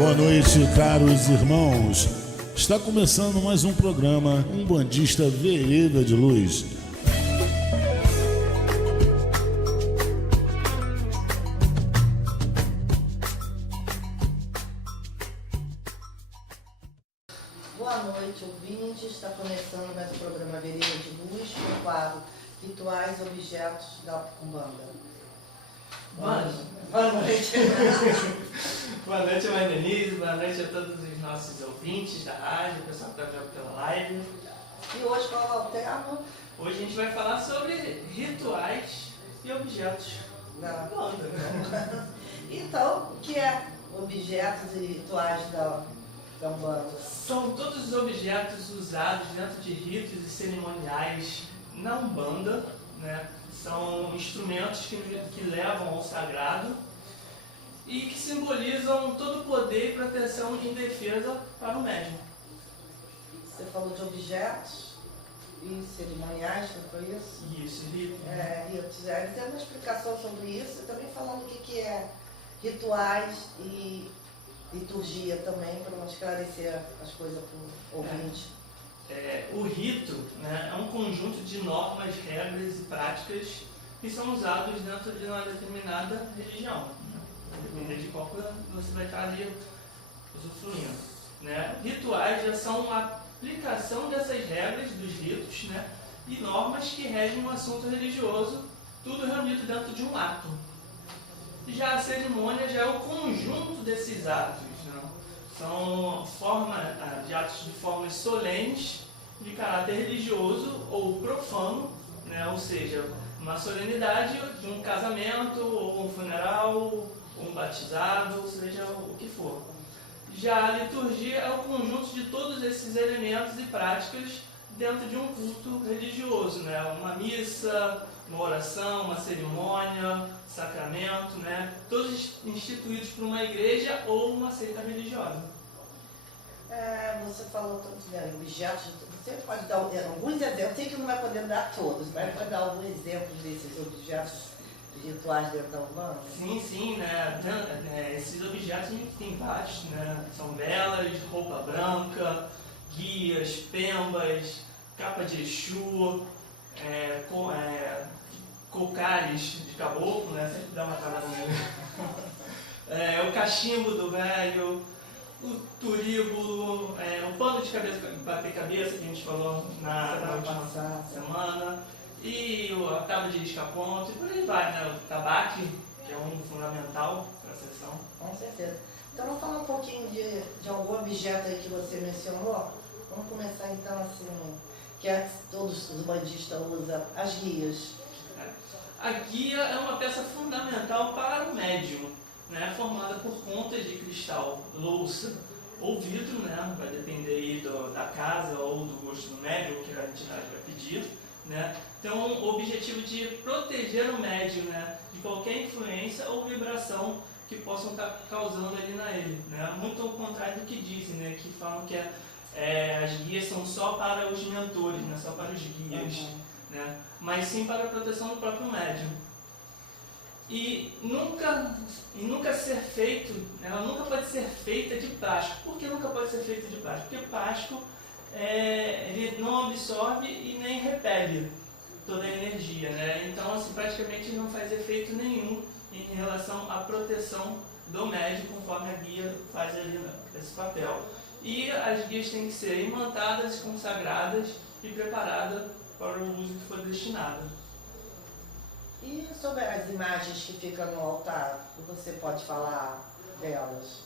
Boa noite, caros irmãos. Está começando mais um programa Umbandista Vereda de Luz. Boa noite, ouvintes. Está começando mais um programa Vereda de Luz, com o quadro Rituais e Objetos da Umbanda. Boa noite. Boa noite, Mãe Denise. Boa noite a todos os nossos ouvintes da rádio, o pessoal que está vendo pela live. E hoje qual é o tema? Hoje a gente vai falar sobre rituais e objetos da Umbanda, né? Então, o que é objetos e rituais da Umbanda? São todos os objetos usados dentro de ritos e cerimoniais na Umbanda, né? São instrumentos que levam ao sagrado e que simbolizam todo o poder e proteção em defesa para o médium. Você falou de objetos e cerimoniais, não foi isso? Isso, rito. Ritos. Tem uma explicação sobre isso e também falando o que é rituais e liturgia também, para não esclarecer as coisas para o ouvinte. O rito, né, é um conjunto de normas, regras e práticas que são usados dentro de uma determinada religião, né? Dependendo de qual você vai estar ali usufruindo, né? Rituais já são a aplicação dessas regras dos ritos, né, e normas que regem um assunto religioso, tudo reunido dentro de um ato. Já a cerimônia já é o conjunto desses atos, né? São de atos de formas solenes, de caráter religioso ou profano, né? Ou seja, uma solenidade de um casamento, ou um funeral, ou um batizado, seja o que for. Já a liturgia é o conjunto de todos esses elementos e práticas dentro de um culto religioso, né? Uma missa, uma oração, uma cerimônia, sacramento, né? Todos instituídos por uma igreja ou uma seita religiosa. Você falou tanto de objetos, você pode dar alguns exemplos, sei que não vai poder dar todos, mas pode dar alguns exemplos desses objetos rituais dentro da Umbanda? Sim, né? Esses objetos a gente tem vários, né? São velas, roupa branca, guias, pembas, capa de Exu, cocares de caboclo, né? Sempre dá uma travada nele. O cachimbo do velho, o turíbulo, o pano de cabeça para bater cabeça, que a gente falou na última semana, e a tábua de risca-ponto, e por aí vai, né? O tabaque, que é um fundamental para a sessão. Com certeza. Então vamos falar um pouquinho de algum objeto aí que você mencionou. Vamos começar então assim, que todos os bandistas usam, as guias. A guia é uma peça fundamental para o médium, né? Formada por contas de cristal, louça ou vidro, né? Vai depender aí da casa ou do gosto do médium que a entidade vai pedir, né? Então, o objetivo de proteger o médium, né, de qualquer influência ou vibração que possam estar causando ali na ele, né? Muito ao contrário do que dizem, né? Que falam que as guias são só para os mentores, né? Só para os guias, né? Mas sim para a proteção do próprio médium. E nunca ser feito, ela nunca pode ser feita de plástico. Por que nunca pode ser feita de plástico? Porque plástico ele não absorve e nem repele toda a energia, né? Então, assim, praticamente não faz efeito nenhum em relação à proteção do médium, conforme a guia faz ali esse papel. E as guias têm que ser imantadas, consagradas e preparadas para o uso que for destinado. E sobre as imagens que ficam no altar, você pode falar delas?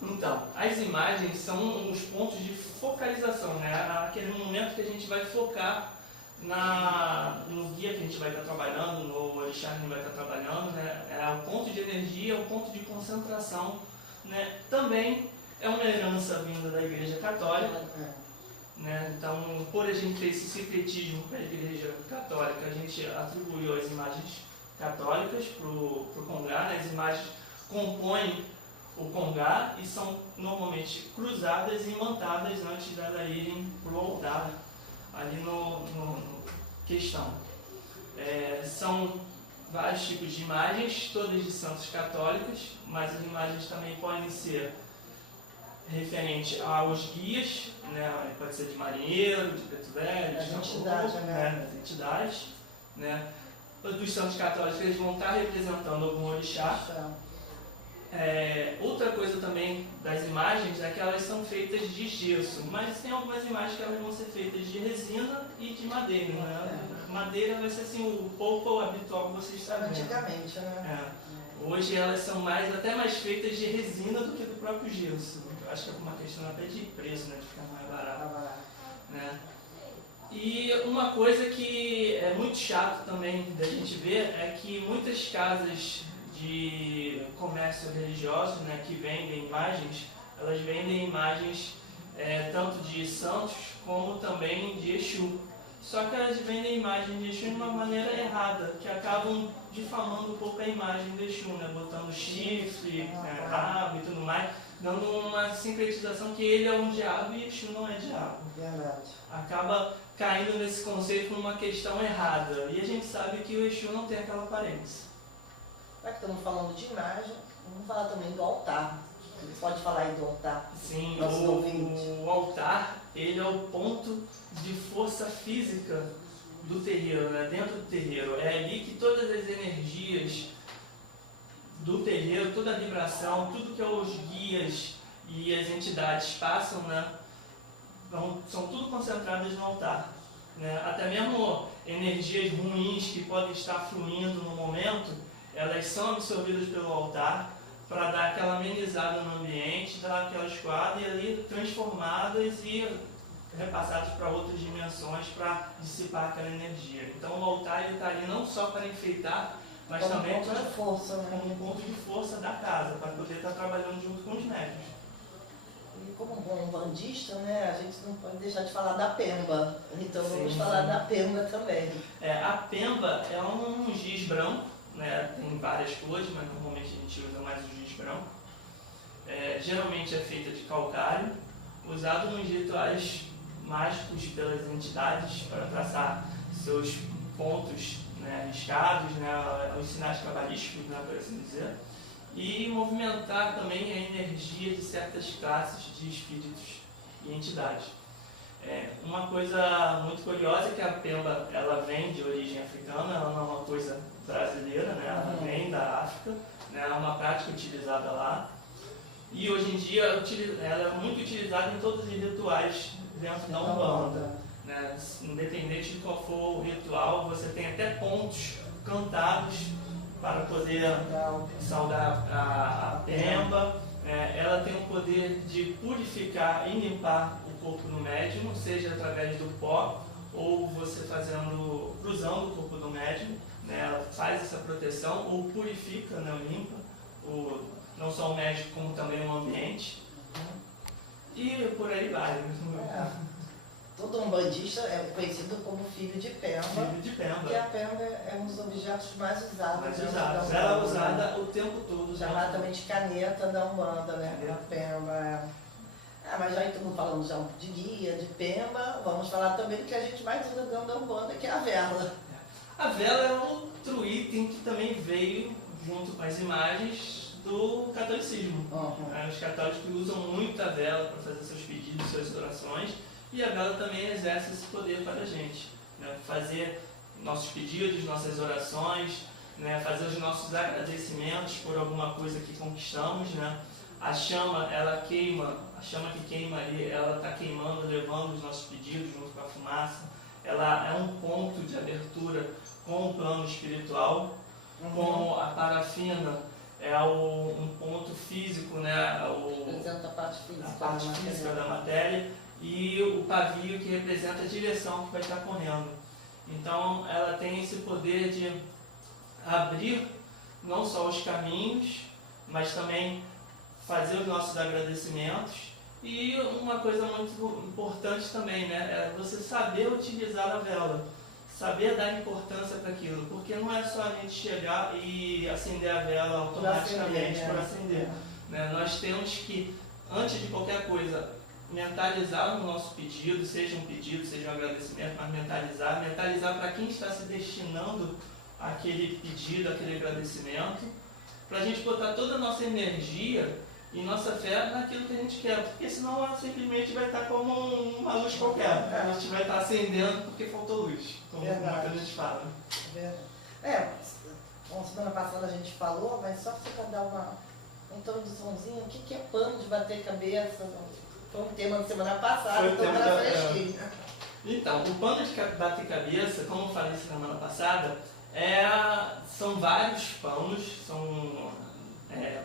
Então, as imagens são os pontos de focalização, né? Naquele momento que a gente vai focar no guia que a gente vai estar trabalhando, no orixá que a gente vai estar trabalhando, né? É o ponto de energia, o ponto de concentração, né? Também é uma herança vinda da Igreja Católica, né? Então, por a gente ter esse secretismo para a Igreja Católica, a gente atribuiu as imagens católicas para o Congá, né? As imagens compõem o Congá e são normalmente cruzadas e imantadas antes de elas irem para o altar, ali no questão. São vários tipos de imagens, todas de santos católicos, mas as imagens também podem ser referente aos guias, né, pode ser de marinheiro, de preto velho, Das de entidades, Tamboril, né? das entidades, né. Dos santos católicos, eles vão estar representando algum orixá. Outra coisa também das imagens é que elas são feitas de gesso, mas tem algumas imagens que elas vão ser feitas de resina e de madeira, né? Madeira vai ser assim o pouco habitual que vocês sabem. Antigamente, né? Hoje elas são até mais feitas de resina do que do próprio gesso. Eu acho que é por uma questão até de preço, né? De ficar mais barato. Né? E uma coisa que é muito chato também da gente ver é que muitas casas de comércio religioso, né, que vendem imagens, elas vendem imagens tanto de santos como também de Exu. Só que elas vendem imagens de Exu de uma maneira errada, que acabam difamando um pouco a imagem de Exu, né, botando chifre, rabo e tudo mais, dando uma sincretização que ele é um diabo e Exu não é diabo. Verdade. Acaba caindo nesse conceito por uma questão errada. E a gente sabe que o Exu não tem aquela aparência. Já que estamos falando de imagem, vamos falar também do altar. Você pode falar aí do altar? Sim, Nosso o altar, ele é o ponto de força física do terreiro, né? Dentro do terreiro. É ali que todas as energias do terreiro, toda a vibração, tudo que os guias e as entidades passam, né? São tudo concentradas no altar. Né? Até mesmo energias ruins que podem estar fluindo no momento, elas são absorvidas pelo altar para dar aquela amenizada no ambiente, dar aquela esquadra e ali transformadas e repassadas para outras dimensões para dissipar aquela energia. Então o altar está ali não só para enfeitar, mas como também ponto de força, né? como um ponto de força da casa, para poder estar trabalhando junto com os médios. E como bom bandista, né, a gente não pode deixar de falar da pemba. Então vamos Sim, falar sim. da pemba também. A pemba é um giz branco, né? Tem várias cores, mas normalmente a gente usa mais o giz branco. Geralmente é feita de calcário, usado nos rituais mágicos pelas entidades para traçar seus pontos, né, riscados, né, os sinais cabalísticos, né, por assim dizer, e movimentar também a energia de certas classes de espíritos e entidades. Uma coisa muito curiosa é que a pemba ela vem de origem africana, ela não é uma coisa brasileira, né, ela vem da África, né, é uma prática utilizada lá. E hoje em dia ela é muito utilizada em todos os rituais dentro da Umbanda. Né? Independente de qual for o ritual, você tem até pontos cantados para poder saudar a pemba. Ela tem o poder de purificar e limpar o corpo do médium, seja através do pó ou você cruzando o corpo do médium. Né? Ela faz essa proteção ou purifica, né? Limpa não só o médico como também o ambiente. E por aí vai. Todo umbandista é conhecido como filho de pemba. Filho de pemba. Porque a pemba é um dos objetos mais usados. Mais dentro usados. da Ela é Umbanda, usada né? o tempo todo. Chamada também de caneta da Umbanda, né? Caneta. A pemba. Mas já estamos falando já de guia, de pemba, vamos falar também do que a gente mais usa dentro da Umbanda, que é a vela. A vela é outro item que também veio junto com as imagens do catolicismo. Os católicos usam muito a vela para fazer seus pedidos, suas orações, e a vela também exerce esse poder para a gente, né? Fazer nossos pedidos, nossas orações, né? Fazer os nossos agradecimentos por alguma coisa que conquistamos, né? A chama, ela queima, a chama que queima ali, ela está queimando, levando os nossos pedidos junto com a fumaça. Ela é um ponto de abertura com o plano espiritual, como a parafina é um ponto físico, né? Representa a parte física, a parte física da matéria, e o pavio que representa a direção que vai estar correndo. Então ela tem esse poder de abrir não só os caminhos, mas também fazer os nossos agradecimentos. E uma coisa muito importante também, né, é você saber utilizar a vela, saber dar importância para aquilo, porque não é só a gente chegar e acender a vela automaticamente para acender. Né? Nós temos que, antes de qualquer coisa, mentalizar o nosso pedido, seja um pedido, seja um agradecimento, mas mentalizar para quem está se destinando aquele pedido, aquele agradecimento, para a gente botar toda a nossa energia e nossa fé naquilo que a gente quer, porque senão ela simplesmente vai estar como uma luz qualquer. A gente vai estar acendendo porque faltou luz, como muita gente fala. Bom, semana passada a gente falou, mas só para dar uma introduçãozinha, o que é pano de bater cabeça? Foi um tema da semana passada, então para fresquinho. Então, o pano de bater cabeça, como eu falei semana passada, são vários panos,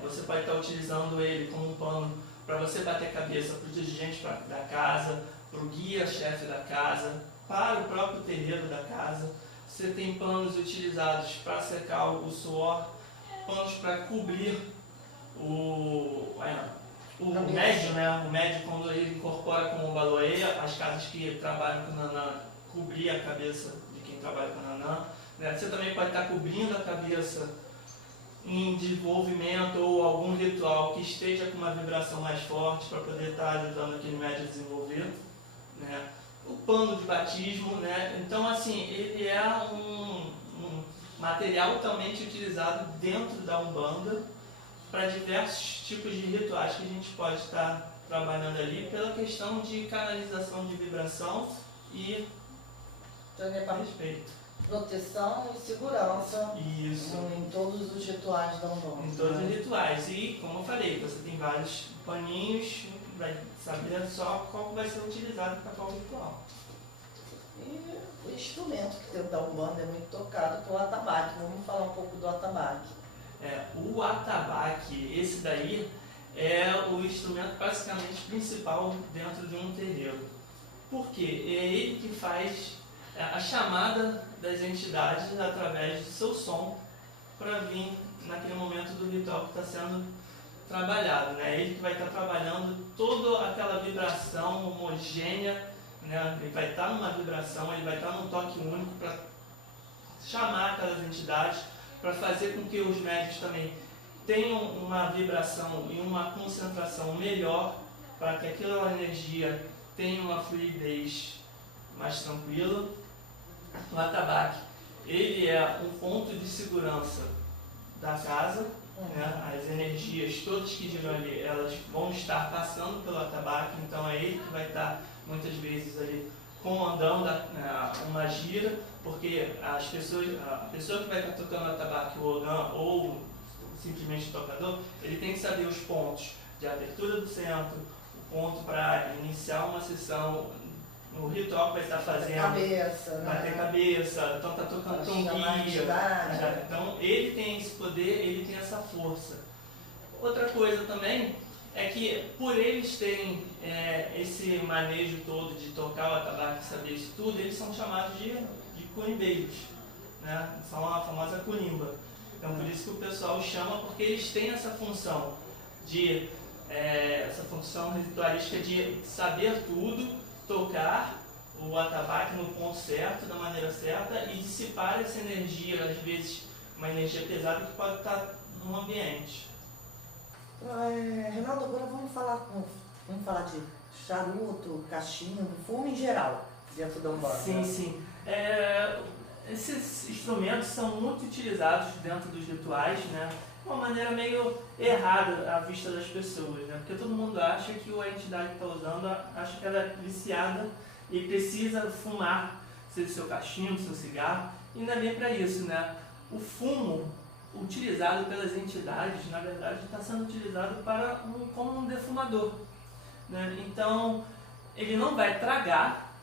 você pode estar utilizando ele como um pano para você bater cabeça para o dirigente da casa, para o guia-chefe da casa, para o próprio terreiro da casa. Você tem panos utilizados para secar o suor, panos para cobrir o médio, né? O médio, quando ele incorpora com o baloeia, as casas que trabalham com nanã, cobrir a cabeça de quem trabalha com nanã. Né? Você também pode estar cobrindo a cabeça em desenvolvimento ou algum ritual que esteja com uma vibração mais forte para poder estar ajudando aquele médio a desenvolver. Né? O pano de batismo, né? Então assim, ele é um material altamente utilizado dentro da Umbanda para diversos tipos de rituais que a gente pode estar trabalhando ali pela questão de canalização de vibração e para respeito. Proteção e segurança. Isso. Em todos os rituais da Umbanda. Em todos os rituais. E, como eu falei, você tem vários paninhos, vai saber só qual vai ser utilizado para qual ritual. E o instrumento que dentro da Umbanda é muito tocado, que é o atabaque. Vamos falar um pouco do atabaque. O atabaque, esse daí é o instrumento basicamente principal dentro de um terreiro. Por quê? É ele que faz a chamada das entidades através do seu som para vir naquele momento do ritual que está sendo trabalhado. Né? É ele que vai estar trabalhando toda aquela vibração homogênea, né? Ele vai estar numa vibração, ele vai estar num toque único para chamar aquelas entidades, para fazer com que os médios também tenham uma vibração e uma concentração melhor, para que aquela energia tenha uma fluidez mais tranquila. O atabaque, ele é um ponto de segurança da casa, né? As energias todas que giram ali, elas vão estar passando pelo atabaque, então é ele que vai estar muitas vezes ali comandando uma gira, porque a pessoa que vai estar tocando atabaque, o ogã ou simplesmente o tocador, ele tem que saber os pontos de abertura do centro, o ponto para iniciar uma sessão, o ritual que vai estar fazendo, bater cabeça, então está tocando com guia. Então ele tem esse poder, ele tem essa força. Outra coisa também é que por eles terem esse manejo todo de tocar o atabaque e saber isso tudo, eles são chamados de curimbeiros, né? São a famosa curimba. Então por isso que o pessoal chama, porque eles têm essa função essa função ritualística de saber tudo, tocar o atabaque no ponto certo, da maneira certa e dissipar essa energia, às vezes uma energia pesada que pode estar no ambiente. Reinaldo, agora vamos falar de charuto, cachimbo, fumo em geral, dentro da Umbanda. Sim. Esses instrumentos são muito utilizados dentro dos rituais, né? De uma maneira meio errada à vista das pessoas, né? Porque todo mundo acha que a entidade que está usando, acha que ela é viciada e precisa fumar, seja seu cachimbo, seu cigarro, e não é bem para isso, né? O fumo utilizado pelas entidades, na verdade, está sendo utilizado como um defumador, né? Então, ele não vai tragar,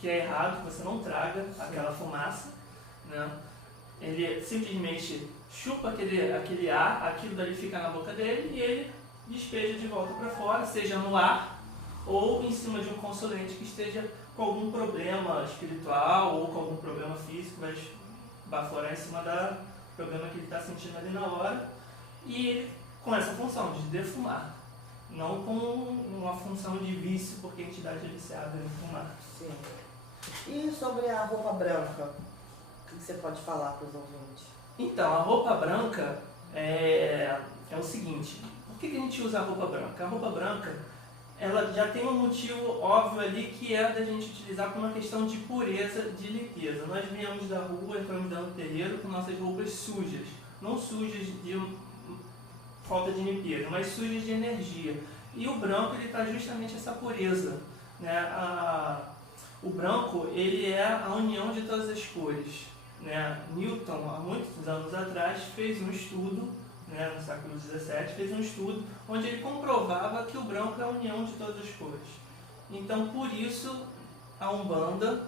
que é errado, você não traga aquela fumaça, né? Ele simplesmente chupa aquele ar, aquilo dali fica na boca dele e ele despeja de volta para fora, seja no ar ou em cima de um consolente que esteja com algum problema espiritual ou com algum problema físico, vai baforar em cima do problema que ele está sentindo ali na hora, e ele com essa função de defumar, não com uma função de vício, porque a entidade é viciada em fumar. Sim. E sobre a roupa branca, o que você pode falar para os ouvintes? Então, a roupa branca é o seguinte, por que a gente usa a roupa branca? A roupa branca, ela já tem um motivo óbvio ali, que é da gente utilizar por uma questão de pureza, de limpeza. Nós viemos da rua, entramos dentro do terreiro com nossas roupas sujas, não sujas de falta de limpeza, mas sujas de energia. E o branco ele traz justamente essa pureza, né? O branco ele é a união de todas as cores, né? Newton, há muitos anos atrás, fez um estudo, né, no século XVII, fez um estudo onde ele comprovava que o branco é a união de todas as cores. Então, por isso, a Umbanda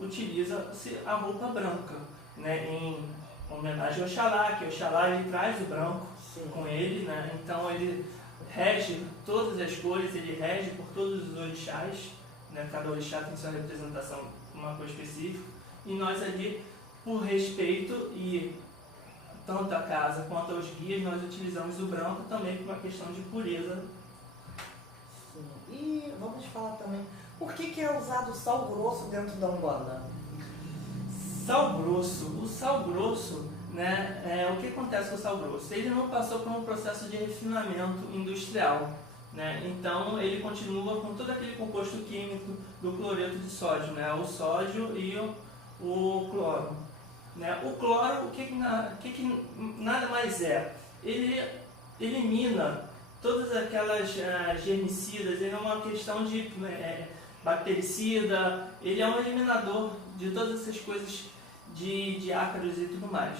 utiliza-se a roupa branca, né, em homenagem ao Oxalá, que o Oxalá ele traz o branco com ele, né? Então ele rege todas as cores, ele rege por todos os orixás, né? Cada orixá tem sua representação, uma cor específica, e nós ali, por respeito e tanto a casa quanto aos guias, nós utilizamos o branco também por uma questão de pureza. Sim. E vamos falar também, por que é usado sal grosso dentro da Umbanda? Sal grosso. O sal grosso, né, o que acontece com o sal grosso? Ele não passou por um processo de refinamento industrial, né? Então ele continua com todo aquele composto químico do cloreto de sódio, né? O sódio e o cloro. Né? O cloro, o que nada mais é? Ele elimina todas aquelas germicidas, ele é uma questão de bactericida, ele é um eliminador de todas essas coisas de ácaros e tudo mais.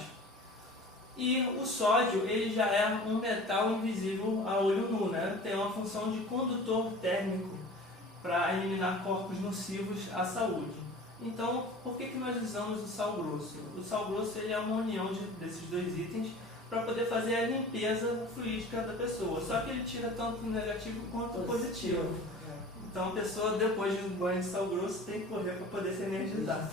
E o sódio, ele já é um metal invisível a olho nu, né? Tem uma função de condutor térmico para eliminar corpos nocivos à saúde. Então, por que nós usamos o sal grosso? O sal grosso ele é uma união desses dois itens para poder fazer a limpeza fluídica da pessoa. Só que ele tira tanto o negativo quanto o positivo. Então a pessoa, depois de um banho de sal grosso, tem que correr para poder se energizar.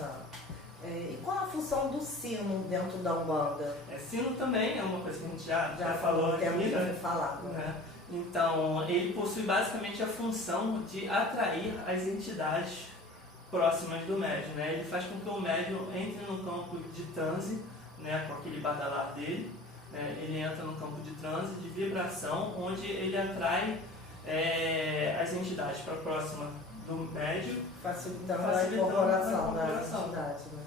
E qual a função do sino dentro da Umbanda? Sino também é uma coisa que a gente já falou aqui, né? Então, ele possui basicamente a função de atrair as entidades próximas do médium, né? Ele faz com que o médium entre no campo de transe, né, com aquele badalar dele, né? Ele entra no campo de transe, de vibração, onde ele atrai as entidades para próxima do médium, facilitando a incorporação da entidade, né?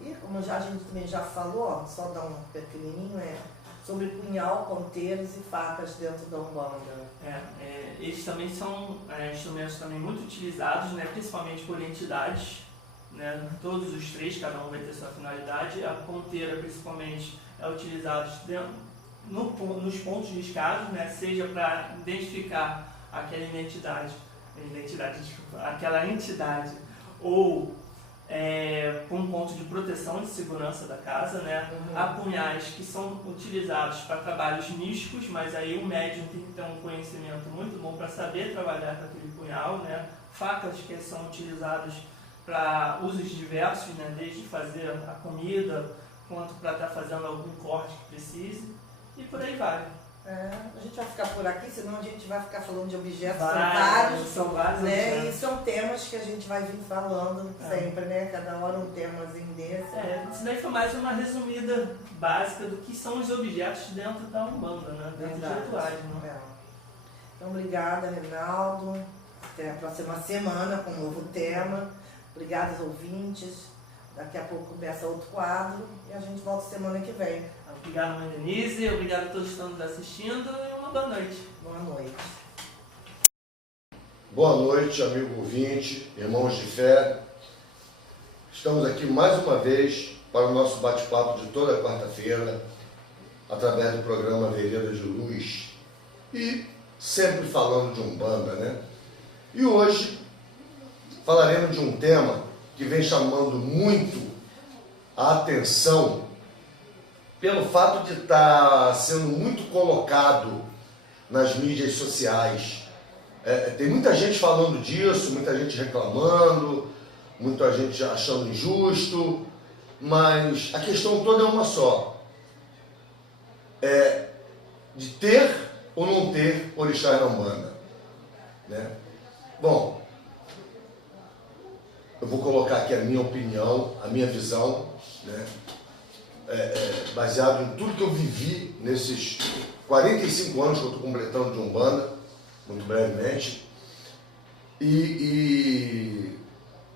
E como a gente também já falou, só dar um pequenininho, sobre punhal, ponteiros e facas dentro da Umbanda. Eles também são instrumentos também muito utilizados, né, principalmente por entidades, né, todos os três, cada um vai ter sua finalidade. A ponteira, principalmente, é utilizada nos pontos riscados, né, seja para identificar aquela entidade ou com um ponto de proteção de segurança da casa, né? Há punhais que são utilizados para trabalhos místicos, mas aí o médium tem que ter um conhecimento muito bom para saber trabalhar com aquele punhal, né? Facas que são utilizadas para usos diversos, né? Desde fazer a comida, quanto para estar fazendo algum corte que precise, e por aí vai. A gente vai ficar por aqui, senão a gente vai ficar falando de objetos, são vários, né? Objetos. E são temas que a gente vai vir falando sempre, né? Cada hora um temazinho desse. Isso daí foi mais uma resumida básica do que são os objetos dentro da Umbanda, né? Dentro de rituais, né? Então, obrigada, Reinaldo. Até a próxima semana com um novo tema. Obrigada aos ouvintes. Daqui a pouco começa outro quadro e a gente volta semana que vem. Obrigado, mãe Denise. Obrigado a todos que estão nos assistindo e uma boa noite. Boa noite. Boa noite, amigo ouvinte, irmãos de fé. Estamos aqui mais uma vez para o nosso bate-papo de toda quarta-feira, através do programa Vereda de Luz, e sempre falando de Umbanda, né? E hoje falaremos de um tema que vem chamando muito a atenção pelo fato de estar sendo muito colocado nas mídias sociais. Tem muita gente falando disso, muita gente reclamando, muita gente achando injusto, mas a questão toda é uma só. De ter ou não ter orixás na Umbanda, né? Bom, eu vou colocar aqui a minha opinião, a minha visão, né? Baseado em tudo que eu vivi nesses 45 anos que eu estou completando de Umbanda, muito brevemente, e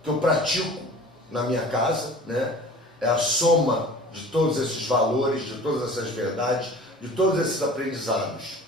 que eu pratico na minha casa, né? É a soma de todos esses valores, de todas essas verdades, de todos esses aprendizados.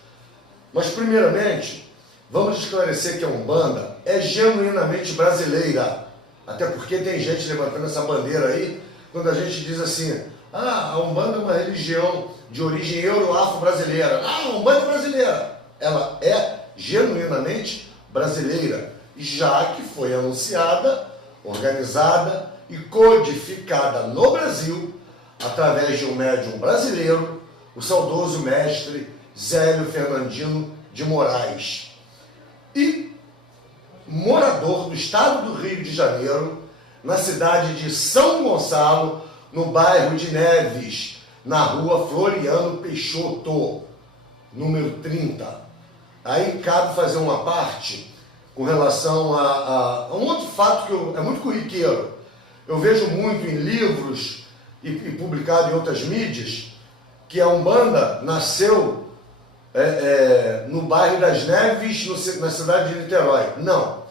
Mas, primeiramente, vamos esclarecer que a Umbanda é genuinamente brasileira. Até porque tem gente levantando essa bandeira aí, quando a gente diz assim, a Umbanda é uma religião de origem euro-afro-brasileira. Não, a Umbanda é brasileira. Ela é genuinamente brasileira, já que foi anunciada, organizada e codificada no Brasil através de um médium brasileiro, o saudoso mestre Zélio Fernandino de Moraes, e morador do estado do Rio de Janeiro, na cidade de São Gonçalo, no bairro de Neves, na rua Floriano Peixoto, número 30. Aí cabe fazer uma parte com relação a um outro fato que é muito corriqueiro. Eu vejo muito em livros e publicado em outras mídias que a Umbanda nasceu no bairro das Neves, na cidade de Niterói. Não.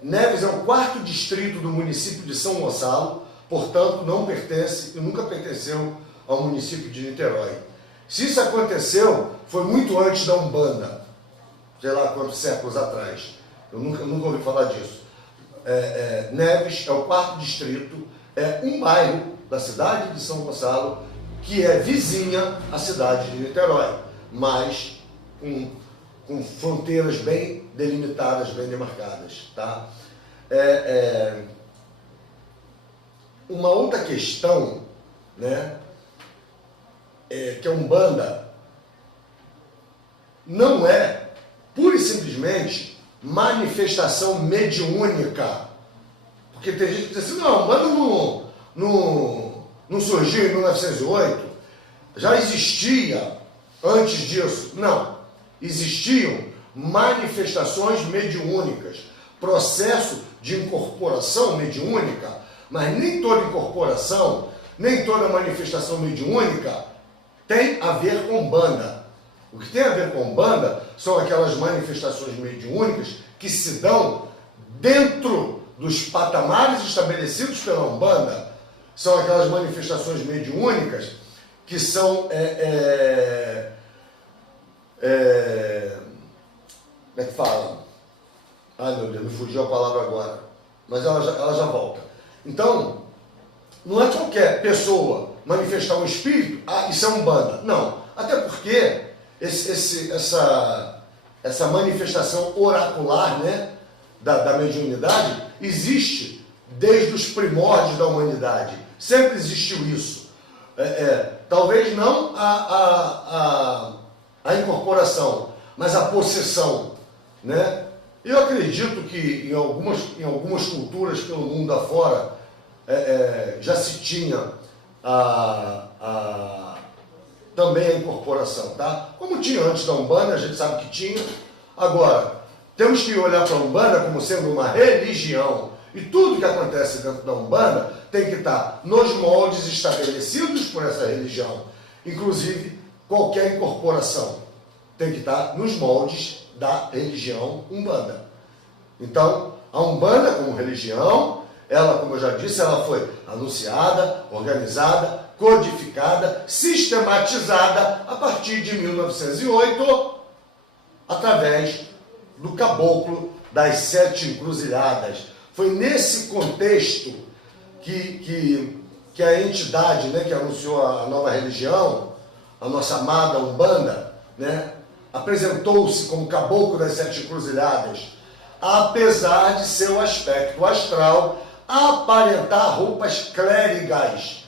Neves é o 4º distrito do município de São Gonçalo, portanto não pertence e nunca pertenceu ao município de Niterói. Se isso aconteceu, foi muito antes da Umbanda, sei lá quantos séculos atrás. Eu nunca ouvi falar disso. Neves é o 4º distrito, é um bairro da cidade de São Gonçalo que é vizinha à cidade de Niterói, mas com fronteiras bem delimitadas, bem demarcadas. Tá? Uma outra questão, né, que a Umbanda não é pura e simplesmente manifestação mediúnica. Porque tem gente que diz assim, não, a Umbanda não surgiu em 1908, já existia antes disso. Não, existiam manifestações mediúnicas, processo de incorporação mediúnica, mas nem toda incorporação, nem toda manifestação mediúnica tem a ver com Umbanda. O que tem a ver com Umbanda são aquelas manifestações mediúnicas que se dão dentro dos patamares estabelecidos pela Umbanda. São aquelas manifestações mediúnicas que são como é que fala? Ai meu Deus, me fugiu a palavra agora, mas ela já volta. Então, não é qualquer pessoa manifestar um espírito, isso é Umbanda. Não, até porque essa manifestação oracular, né, da mediunidade existe desde os primórdios da humanidade. Sempre existiu isso. Talvez não a incorporação, mas a possessão, né? Eu acredito que em algumas culturas pelo mundo afora já se tinha também a incorporação, tá? Como tinha antes da Umbanda, a gente sabe que tinha. Agora, temos que olhar para a Umbanda como sendo uma religião. E tudo que acontece dentro da Umbanda tem que estar nos moldes estabelecidos por essa religião. Inclusive, qualquer incorporação tem que estar nos moldes da religião Umbanda. Então, a Umbanda como religião, ela, como eu já disse, ela foi anunciada, organizada, codificada, sistematizada a partir de 1908, através do caboclo das 7 encruzilhadas. Foi nesse contexto que a entidade, né, que anunciou a nova religião, a nossa amada Umbanda, né, apresentou-se como caboclo das 7 encruzilhadas, apesar de seu aspecto astral aparentar roupas clérigais,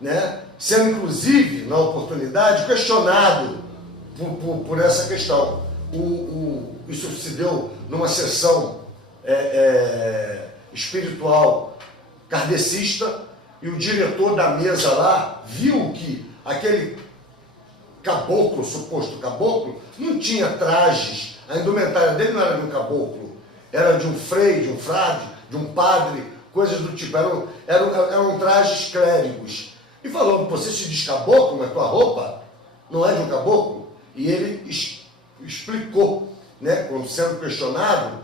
né, sendo inclusive, na oportunidade, questionado por essa questão. Isso se deu numa sessão espiritual kardecista, e o diretor da mesa lá viu que aquele caboclo, suposto caboclo, não tinha trajes, a indumentária dele não era de um caboclo, era de um frei, de um frade, de um padre, coisas do tipo, eram trajes clérigos. E falou, você se diz caboclo, mas tua roupa não é de um caboclo? E ele explicou, né, quando sendo questionado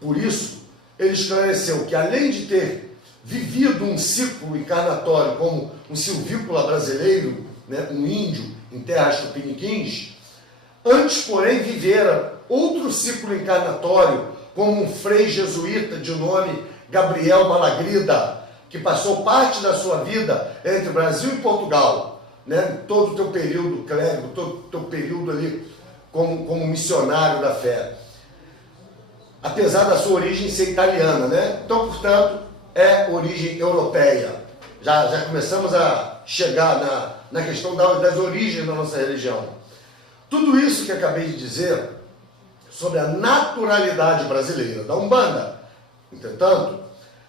por isso, ele esclareceu que além de ter vivido um ciclo encarnatório como um silvícola brasileiro, né, um índio em terras tupiniquins, antes, porém, vivera outro ciclo encarnatório como um frei jesuíta de nome Gabriel Malagrida, que passou parte da sua vida entre Brasil e Portugal, né, todo o teu período clérigo, todo o teu período ali como missionário da fé. Apesar da sua origem ser italiana, né? Então, portanto, é origem europeia. Já começamos a chegar na questão das origens da nossa religião. Tudo isso que acabei de dizer sobre a naturalidade brasileira da Umbanda, entretanto,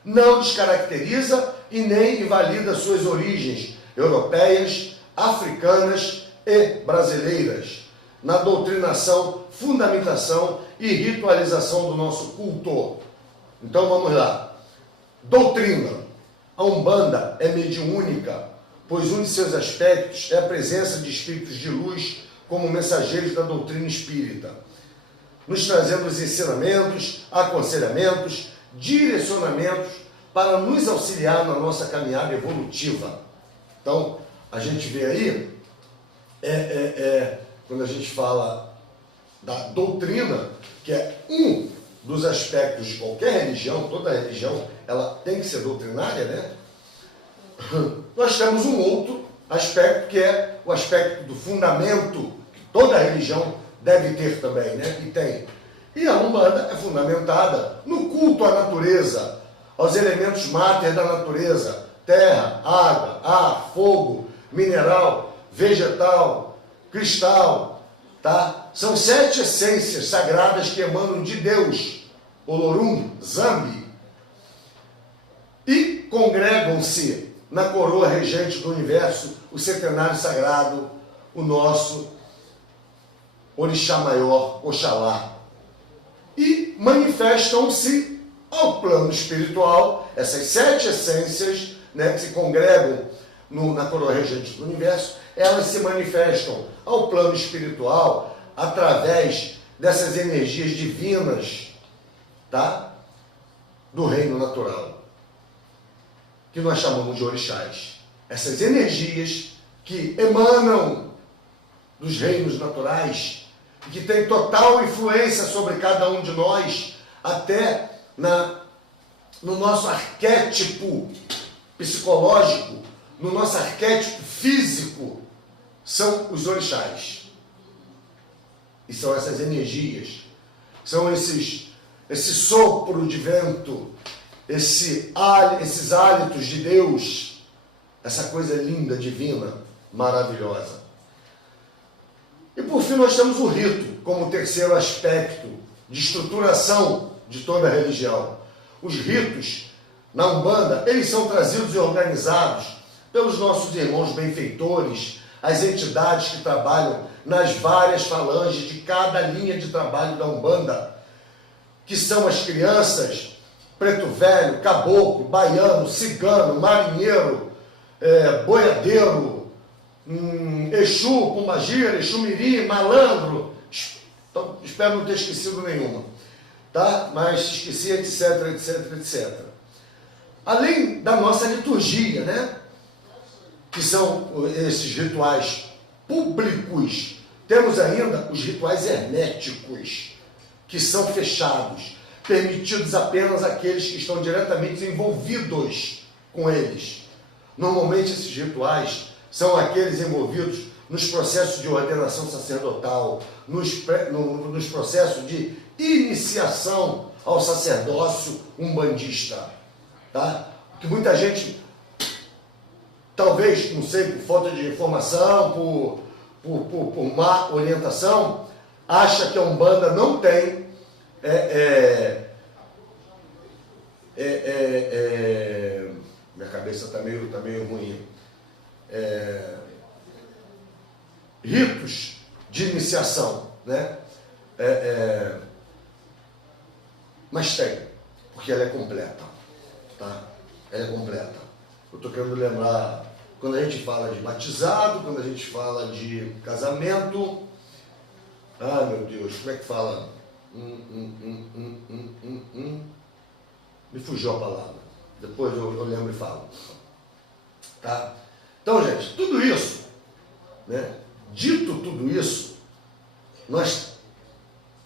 não descaracteriza e nem invalida suas origens europeias, africanas e brasileiras, na doutrinação, fundamentação e ritualização do nosso culto. Então vamos lá. Doutrina. A Umbanda é mediúnica, pois um de seus aspectos é a presença de espíritos de luz como mensageiros da doutrina espírita, nos trazendo os ensinamentos, aconselhamentos, direcionamentos para nos auxiliar na nossa caminhada evolutiva. Então, a gente vê aí, quando a gente fala da doutrina, que é um dos aspectos de qualquer religião, toda religião, ela tem que ser doutrinária, né? Nós temos um outro aspecto, que é o aspecto do fundamento, que toda religião deve ter também, né? E tem. E a Umbanda é fundamentada no culto à natureza, aos elementos máter da natureza: terra, água, ar, fogo, mineral, vegetal, cristal, tá? São 7 essências sagradas que emanam de Deus, Olorum, Zambi, e congregam-se na coroa regente do universo, o centenário sagrado, o nosso Orixá Maior, Oxalá. E manifestam-se ao plano espiritual, essas 7 essências, né, que se congregam na coroa regente do universo, elas se manifestam ao plano espiritual através dessas energias divinas, tá, do reino natural, que nós chamamos de orixás. Essas energias que emanam dos reinos naturais, que têm total influência sobre cada um de nós, até no nosso arquétipo psicológico, no nosso arquétipo físico, são os orixás. E são essas energias, são esse sopro de vento, esses hálitos de Deus, essa coisa linda, divina, maravilhosa. E por fim nós temos o rito como terceiro aspecto de estruturação de toda a religião. Os ritos na Umbanda, eles são trazidos e organizados pelos nossos irmãos benfeitores, as entidades que trabalham nas várias falanges de cada linha de trabalho da Umbanda, que são as crianças, preto velho, caboclo, baiano, cigano, marinheiro, boiadeiro, Exu, pombagira, Exu mirim, malandro. Então, espero não ter esquecido nenhuma, tá? Mas esqueci, etc, etc, etc. Além da nossa liturgia, né? Que são esses rituais públicos, temos ainda os rituais herméticos, que são fechados, permitidos apenas àqueles que estão diretamente envolvidos com eles. Normalmente esses rituais são aqueles envolvidos nos processos de ordenação sacerdotal, nos processos de iniciação ao sacerdócio umbandista, tá? Que muita gente, talvez, não sei, por falta de informação, por má orientação, acha que a Umbanda não tem minha cabeça está meio ruim. Ritos de iniciação, né? Mas tem, porque ela é completa, tá? Ela é completa. Eu estou querendo lembrar, quando a gente fala de batizado, quando a gente fala de casamento, meu Deus, como é que fala? Me fugiu a palavra. Depois eu lembro e falo. Tá? Então, gente, tudo isso né? Dito tudo isso, nós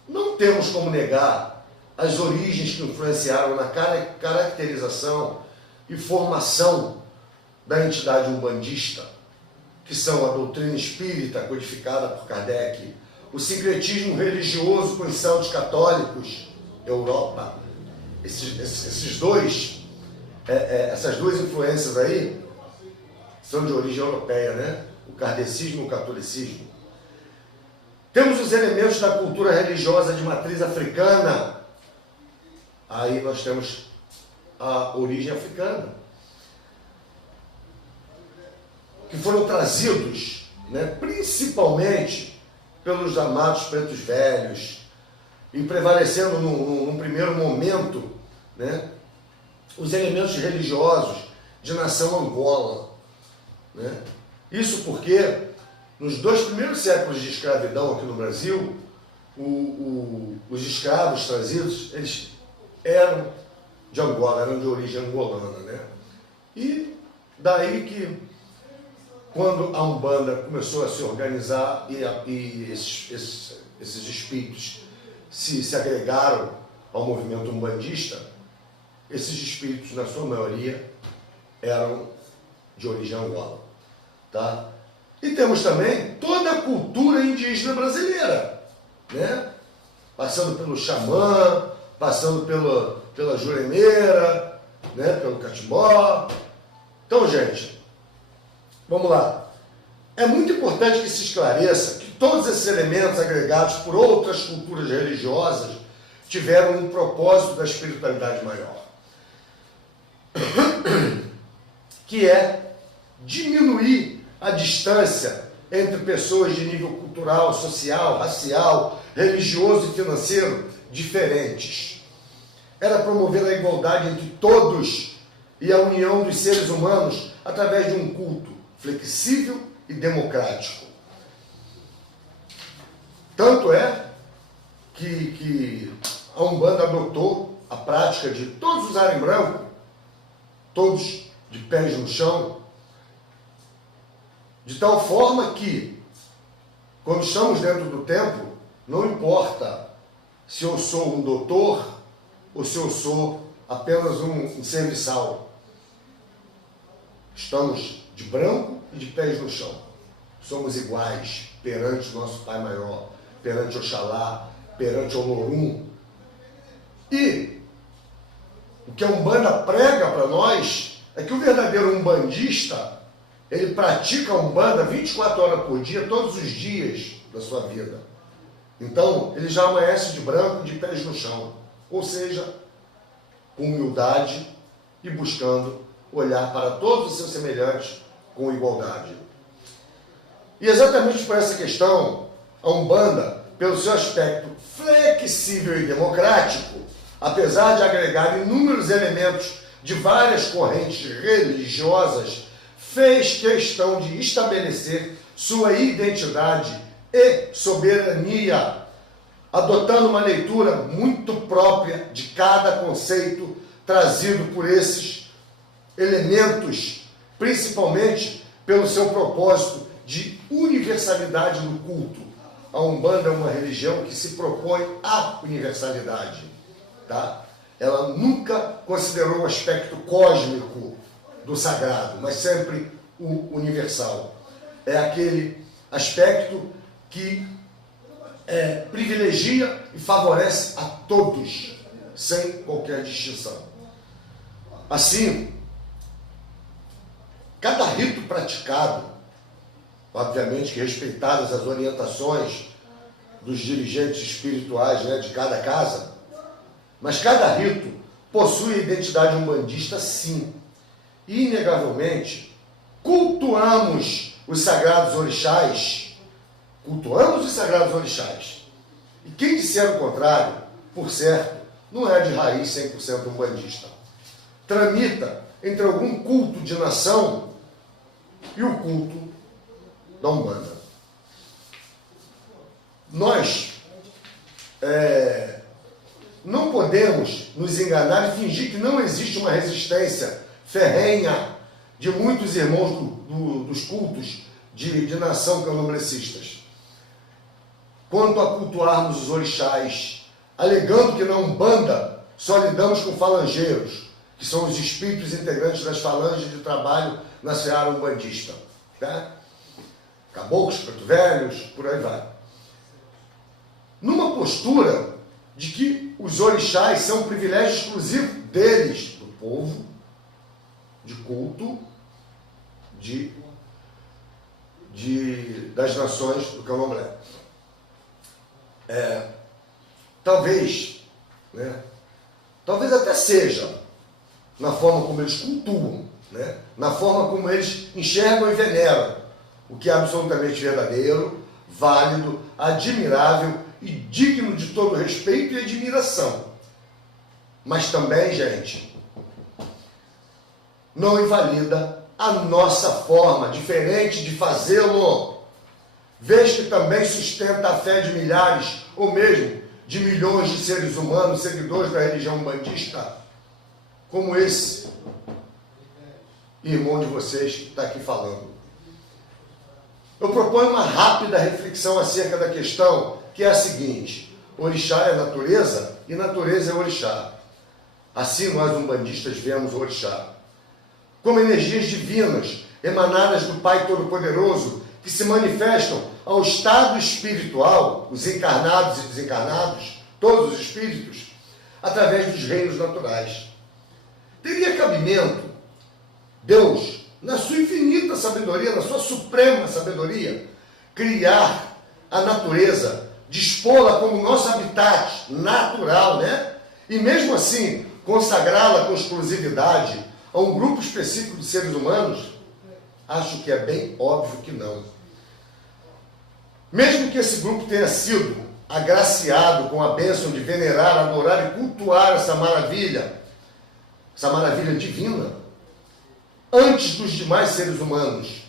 não temos como negar as origens que influenciaram na caracterização e formação da entidade umbandista, que são a doutrina espírita codificada por Kardec, o sincretismo religioso com os santos católicos, Europa. Essas duas influências aí são de origem europeia, né? O kardecismo e o catolicismo. Temos os elementos da cultura religiosa de matriz africana. Aí nós temos a origem africana, que foram trazidos, né, principalmente pelos amados pretos velhos, e prevalecendo num primeiro momento, né, os elementos religiosos de nação Angola, né? Isso porque nos 2 primeiros séculos de escravidão aqui no Brasil, os escravos trazidos, eles eram de Angola, eram de origem angolana, né? E daí que, quando a Umbanda começou a se organizar e esses espíritos se agregaram ao movimento umbandista, esses espíritos, na sua maioria, eram de origem Angola, tá? E temos também toda a cultura indígena brasileira, né? Passando pelo xamã, passando pela juremeira, né? Pelo catimbó. Então, gente, vamos lá. É muito importante que se esclareça que todos esses elementos agregados por outras culturas religiosas tiveram um propósito da espiritualidade maior, que é diminuir a distância entre pessoas de nível cultural, social, racial, religioso e financeiro diferentes. Era promover a igualdade entre todos e a união dos seres humanos através de um culto flexível e democrático. Tanto é que a Umbanda adotou a prática de todos usarem branco, todos de pés no chão, de tal forma que, quando estamos dentro do templo, não importa se eu sou um doutor ou se eu sou apenas um serviçal. Estamos de branco e de pés no chão. Somos iguais perante o nosso Pai Maior, perante Oxalá, perante Olorum. E o que a Umbanda prega para nós é que o verdadeiro umbandista, ele pratica a Umbanda 24 horas por dia, todos os dias da sua vida. Então, ele já amanhece de branco, de pés no chão. Ou seja, com humildade e buscando olhar para todos os seus semelhantes com igualdade. E exatamente por essa questão, a Umbanda, pelo seu aspecto flexível e democrático, apesar de agregar inúmeros elementos de várias correntes religiosas, fez questão de estabelecer sua identidade e soberania, adotando uma leitura muito própria de cada conceito trazido por esses elementos, principalmente pelo seu propósito de universalidade no culto. A Umbanda é uma religião que se propõe à universalidade, tá? Ela nunca considerou o aspecto cósmico do sagrado, mas sempre o universal. É aquele aspecto que privilegia e favorece a todos, sem qualquer distinção. Assim, cada rito praticado, obviamente que respeitadas as orientações dos dirigentes espirituais, né, de cada casa, mas cada rito possui identidade umbandista, sim. E, inegavelmente, cultuamos os sagrados orixás. Cultuamos os sagrados orixás. E quem disser o contrário, por certo, não é de raiz 100% umbandista. Tramita entre algum culto de nação e o culto da Umbanda. Nós não podemos nos enganar e fingir que não existe uma resistência ferrenha de muitos irmãos dos cultos de nação candomblecistas. Quanto a cultuarmos os orixás, alegando que na Umbanda só lidamos com falangeiros, que são os espíritos integrantes das falanges de trabalho na seara umbandista. Tá? Caboclos, preto velhos, por aí vai. Numa postura de que os orixás são um privilégio exclusivo deles, do povo, de culto, das nações do candomblé. Talvez até seja na forma como eles cultuam, né? Na forma como eles enxergam e veneram, o que é absolutamente verdadeiro, válido, admirável e digno de todo respeito e admiração. Mas também, gente, não invalida a nossa forma diferente de fazê-lo, vez que também sustenta a fé de milhares ou mesmo de milhões de seres humanos, seguidores da religião umbandista, como esse irmão de vocês que está aqui falando. Eu proponho uma rápida reflexão acerca da questão, que é a seguinte: orixá é natureza e natureza é orixá. Assim nós umbandistas vemos o orixá como energias divinas emanadas do Pai Todo-Poderoso, que se manifestam ao estado espiritual, os encarnados e desencarnados, todos os espíritos, através dos reinos naturais. Teria cabimento Deus, na sua infinita sabedoria, na sua suprema sabedoria, criar a natureza, dispô-la como nosso habitat natural, né? E mesmo assim, consagrá-la com exclusividade a um grupo específico de seres humanos? Acho que é bem óbvio que não. Mesmo que esse grupo tenha sido agraciado com a bênção de venerar, adorar e cultuar essa maravilha divina, antes dos demais seres humanos,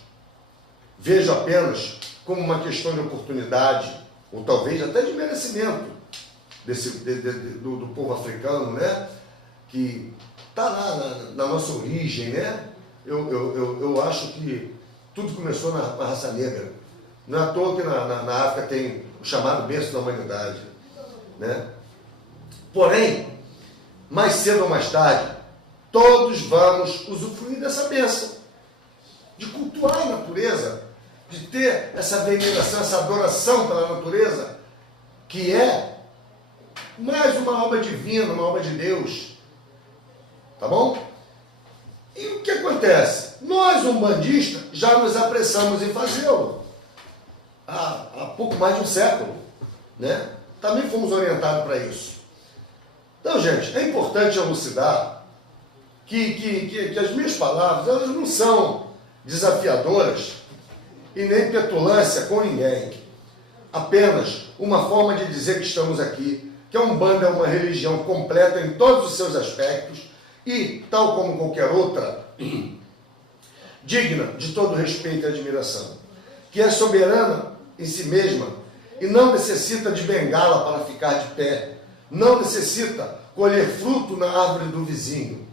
vejo apenas como uma questão de oportunidade, ou talvez até de merecimento do povo africano, né? Que está na nossa origem, né? Eu acho que tudo começou na raça negra. Não é à toa que na África tem o chamado berço da humanidade, né? Porém, mais cedo ou mais tarde, todos vamos usufruir dessa bênção, de cultuar a natureza, de ter essa veneração, essa adoração pela natureza, que é mais uma obra divina, uma obra de Deus. Tá bom? E o que acontece? Nós, umbandistas, já nos apressamos em fazê-lo. Há pouco mais de um século, né? Também fomos orientados para isso. Então, gente, é importante elucidar que as minhas palavras, elas não são desafiadoras e nem petulância com ninguém. Apenas uma forma de dizer que estamos aqui, que a Umbanda é uma religião completa em todos os seus aspectos e, tal como qualquer outra, digna de todo respeito e admiração, que é soberana em si mesma e não necessita de bengala para ficar de pé, não necessita colher fruto na árvore do vizinho.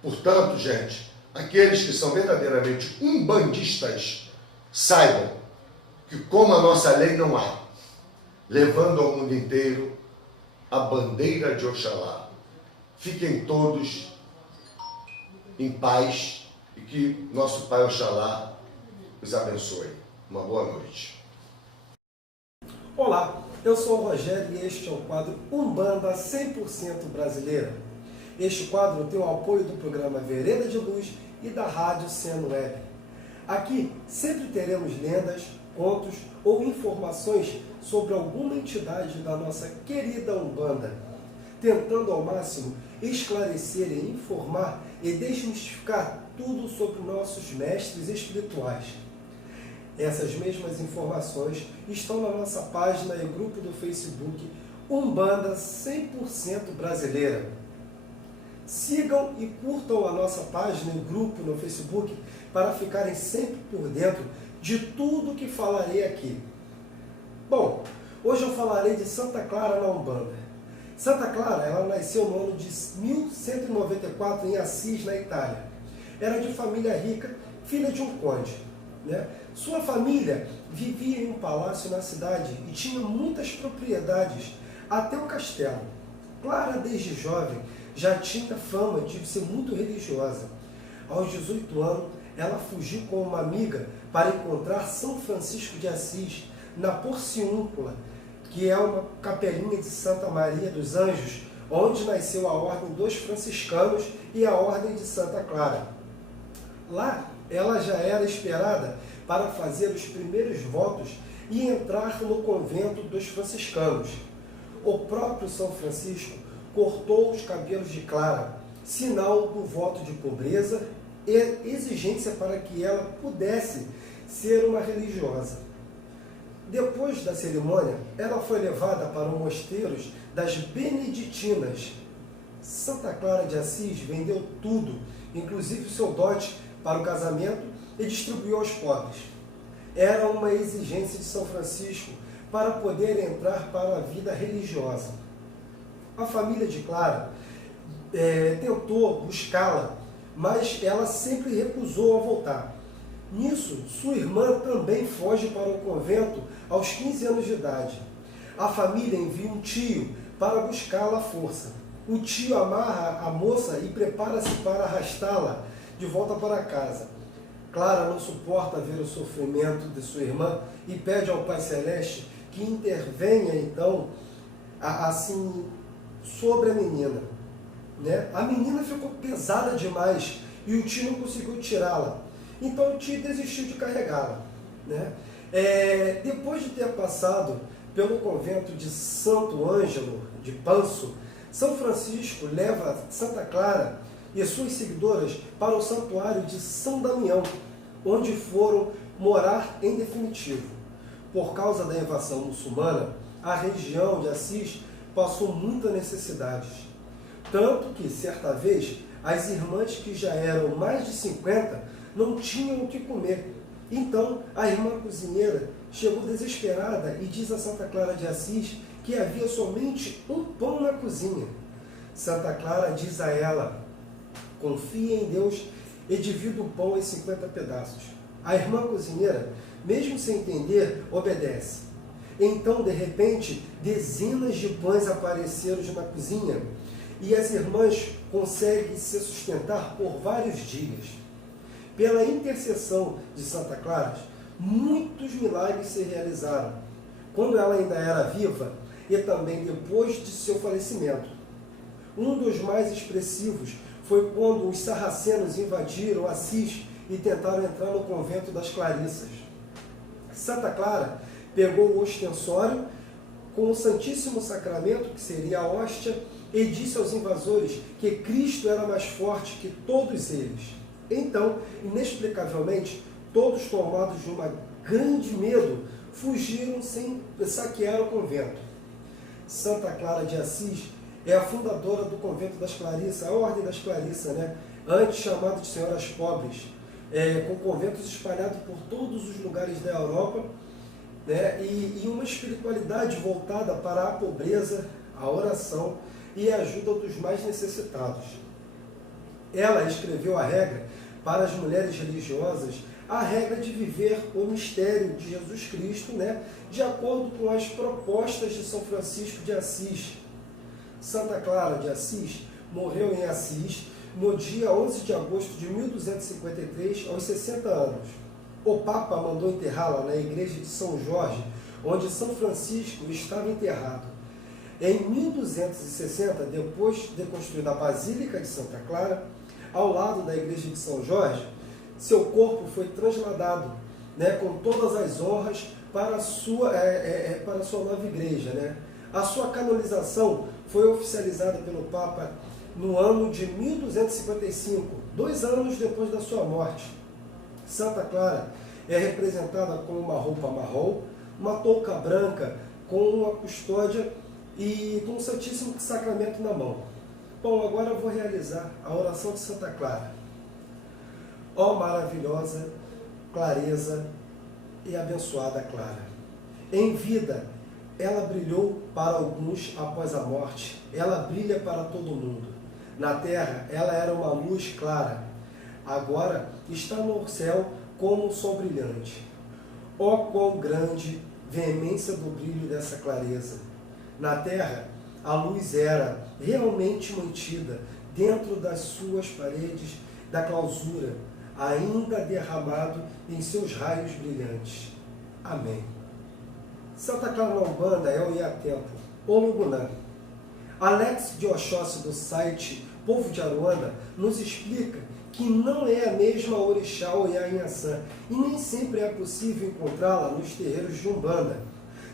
Portanto, gente, aqueles que são verdadeiramente umbandistas, saibam que como a nossa lei não há, levando ao mundo inteiro a bandeira de Oxalá. Fiquem todos em paz e que nosso Pai Oxalá os abençoe. Uma boa noite. Olá, eu sou o Rogério e este é o quadro Umbanda 100% Brasileira. Este quadro tem o apoio do programa Vereda de Luz e da Rádio Seno Web. Aqui sempre teremos lendas, contos ou informações sobre alguma entidade da nossa querida Umbanda, tentando ao máximo esclarecer e informar e desmistificar tudo sobre nossos mestres espirituais. Essas mesmas informações estão na nossa página e grupo do Facebook Umbanda 100% Brasileira. Sigam e curtam a nossa página e grupo no Facebook para ficarem sempre por dentro de tudo que falarei aqui. Bom, hoje eu falarei de Santa Clara na Umbanda. Santa Clara, ela nasceu no ano de 1194 em Assis, na Itália. Era de família rica, filha de um conde. né? Sua família vivia em um palácio na cidade e tinha muitas propriedades, até um castelo. Clara, desde jovem, já tinha fama de ser muito religiosa. Aos 18 anos, ela fugiu com uma amiga para encontrar São Francisco de Assis, na Porciúncula, que é uma capelinha de Santa Maria dos Anjos, onde nasceu a Ordem dos Franciscanos e a Ordem de Santa Clara. Lá, ela já era esperada para fazer os primeiros votos e entrar no convento dos franciscanos. O próprio São Francisco cortou os cabelos de Clara, sinal do voto de pobreza e exigência para que ela pudesse ser uma religiosa. Depois da cerimônia, ela foi levada para os mosteiros das Beneditinas. Santa Clara de Assis vendeu tudo, inclusive o seu dote, para o casamento e distribuiu aos pobres. Era uma exigência de São Francisco para poder entrar para a vida religiosa. A família de Clara tentou buscá-la, mas ela sempre recusou a voltar. Nisso, sua irmã também foge para o convento aos 15 anos de idade. A família envia um tio para buscá-la à força. O tio amarra a moça e prepara-se para arrastá-la de volta para casa. Clara não suporta ver o sofrimento de sua irmã e pede ao Pai Celeste que intervenha, então, assim, sobre a menina. Né? A menina ficou pesada demais e o tio não conseguiu tirá-la. Então o tio desistiu de carregá-la. Né? Depois de ter passado pelo convento de Santo Ângelo de Panso, São Francisco leva Santa Clara e suas seguidoras para o santuário de São Damião, onde foram morar em definitivo. Por causa da invasão muçulmana, a região de Assis passou muitas necessidades. Tanto que, certa vez, as irmãs que já eram mais de 50 não tinham o que comer. Então, a irmã cozinheira chegou desesperada e diz a Santa Clara de Assis que havia somente um pão na cozinha. Santa Clara diz a ela: confie em Deus e divida o pão em 50 pedaços. A irmã cozinheira, mesmo sem entender, obedece. Então, de repente, dezenas de pães apareceram na cozinha e as irmãs conseguem se sustentar por vários dias. Pela intercessão de Santa Clara, muitos milagres se realizaram, quando ela ainda era viva e também depois de seu falecimento. Um dos mais expressivos foi quando os sarracenos invadiram Assis e tentaram entrar no convento das Clarissas. Santa Clara pegou o ostensório com o Santíssimo Sacramento, que seria a hóstia, e disse aos invasores que Cristo era mais forte que todos eles. Então, inexplicavelmente, todos tomados de um grande medo, fugiram sem saquear o convento. Santa Clara de Assis é a fundadora do convento das Clarissas, a Ordem das Clarissas, né? Antes chamado de Senhoras Pobres, com conventos espalhados por todos os lugares da Europa, né? E uma espiritualidade voltada para a pobreza, a oração e a ajuda dos mais necessitados. Ela escreveu a regra para as mulheres religiosas, a regra de viver o mistério de Jesus Cristo, né? De acordo com as propostas de São Francisco de Assis. Santa Clara de Assis morreu em Assis no dia 11 de agosto de 1253, aos 60 anos. O Papa mandou enterrá-la na igreja de São Jorge, onde São Francisco estava enterrado. Em 1260, depois de construída a Basílica de Santa Clara, ao lado da igreja de São Jorge, seu corpo foi trasladado, né, com todas as honras para a sua nova igreja. Né? A sua canonização foi oficializada pelo Papa no ano de 1255, 2 anos depois da sua morte. Santa Clara é representada com uma roupa marrom, uma touca branca com uma custódia e com o Santíssimo Sacramento na mão. Bom, agora eu vou realizar a oração de Santa Clara. Ó maravilhosa clareza e abençoada Clara! Em vida, ela brilhou para alguns após a morte, ela brilha para todo mundo. Na terra, ela era uma luz clara. Agora está no céu como o sol brilhante. Ó quão grande veemência do brilho dessa clareza! Na terra, a luz era realmente mantida dentro das suas paredes da clausura, ainda derramado em seus raios brilhantes. Amém. Santa Clara na Umbanda é o Iatempo, o Lugunã. Alex de Oxóssi, do site Povo de Aruanda, nos explica que não é a mesma orixá Oiá Inhaçã e nem sempre é possível encontrá-la nos terreiros de Umbanda.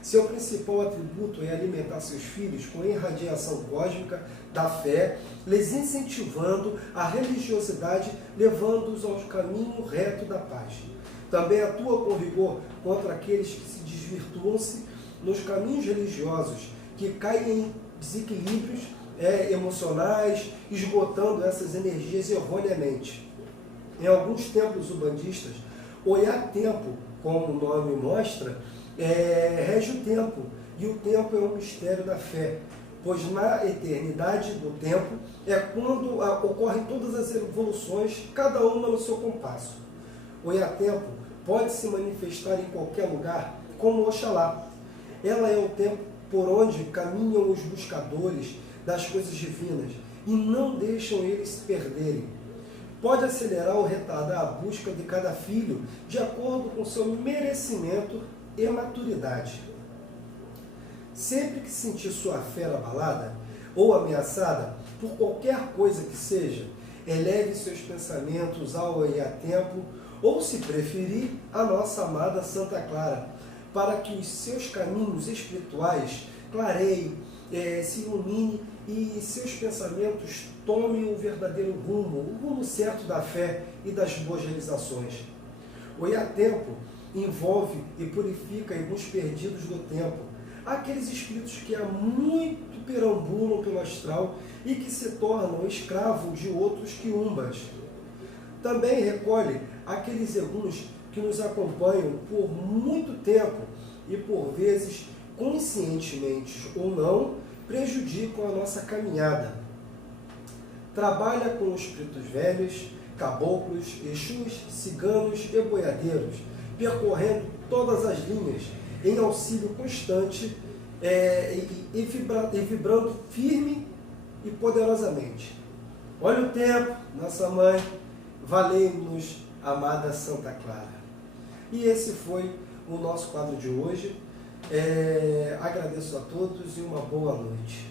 Seu principal atributo é alimentar seus filhos com a irradiação cósmica da fé, lhes incentivando a religiosidade, levando-os ao caminho reto da paz. Também atua com rigor contra aqueles que se desvirtuam-se nos caminhos religiosos, que caem em desequilíbrios emocionais, esgotando essas energias erroneamente. Em alguns templos umbandistas, o Iatempo, como o nome mostra, rege o tempo, e o tempo é um mistério da fé, pois na eternidade do tempo é quando ocorrem todas as evoluções, cada uma no seu compasso. O Iatempo pode se manifestar em qualquer lugar, como Oxalá. Ela é o tempo por onde caminham os buscadores das coisas divinas e não deixam eles se perderem. Pode acelerar ou retardar a busca de cada filho de acordo com seu merecimento e maturidade. Sempre que sentir sua fé abalada ou ameaçada por qualquer coisa que seja, eleve seus pensamentos ao Iatempo ou, se preferir, a nossa amada Santa Clara, para que os seus caminhos espirituais clareiem, se ilumine e seus pensamentos tomem o verdadeiro rumo, o rumo certo da fé e das boas realizações. O Iatempo envolve e purifica alguns perdidos do tempo, aqueles espíritos que há muito perambulam pelo astral e que se tornam escravos de outros quiumbas. Também recolhe aqueles eguns que nos acompanham por muito tempo e, por vezes, conscientemente ou não, prejudicam a nossa caminhada. Trabalha com os pretos velhos, caboclos, exus, ciganos e boiadeiros, percorrendo todas as linhas em auxílio constante e vibrando firme e poderosamente. Olha o tempo, nossa mãe, valei-nos, amada Santa Clara. E esse foi o nosso quadro de hoje. Agradeço a todos e uma boa noite.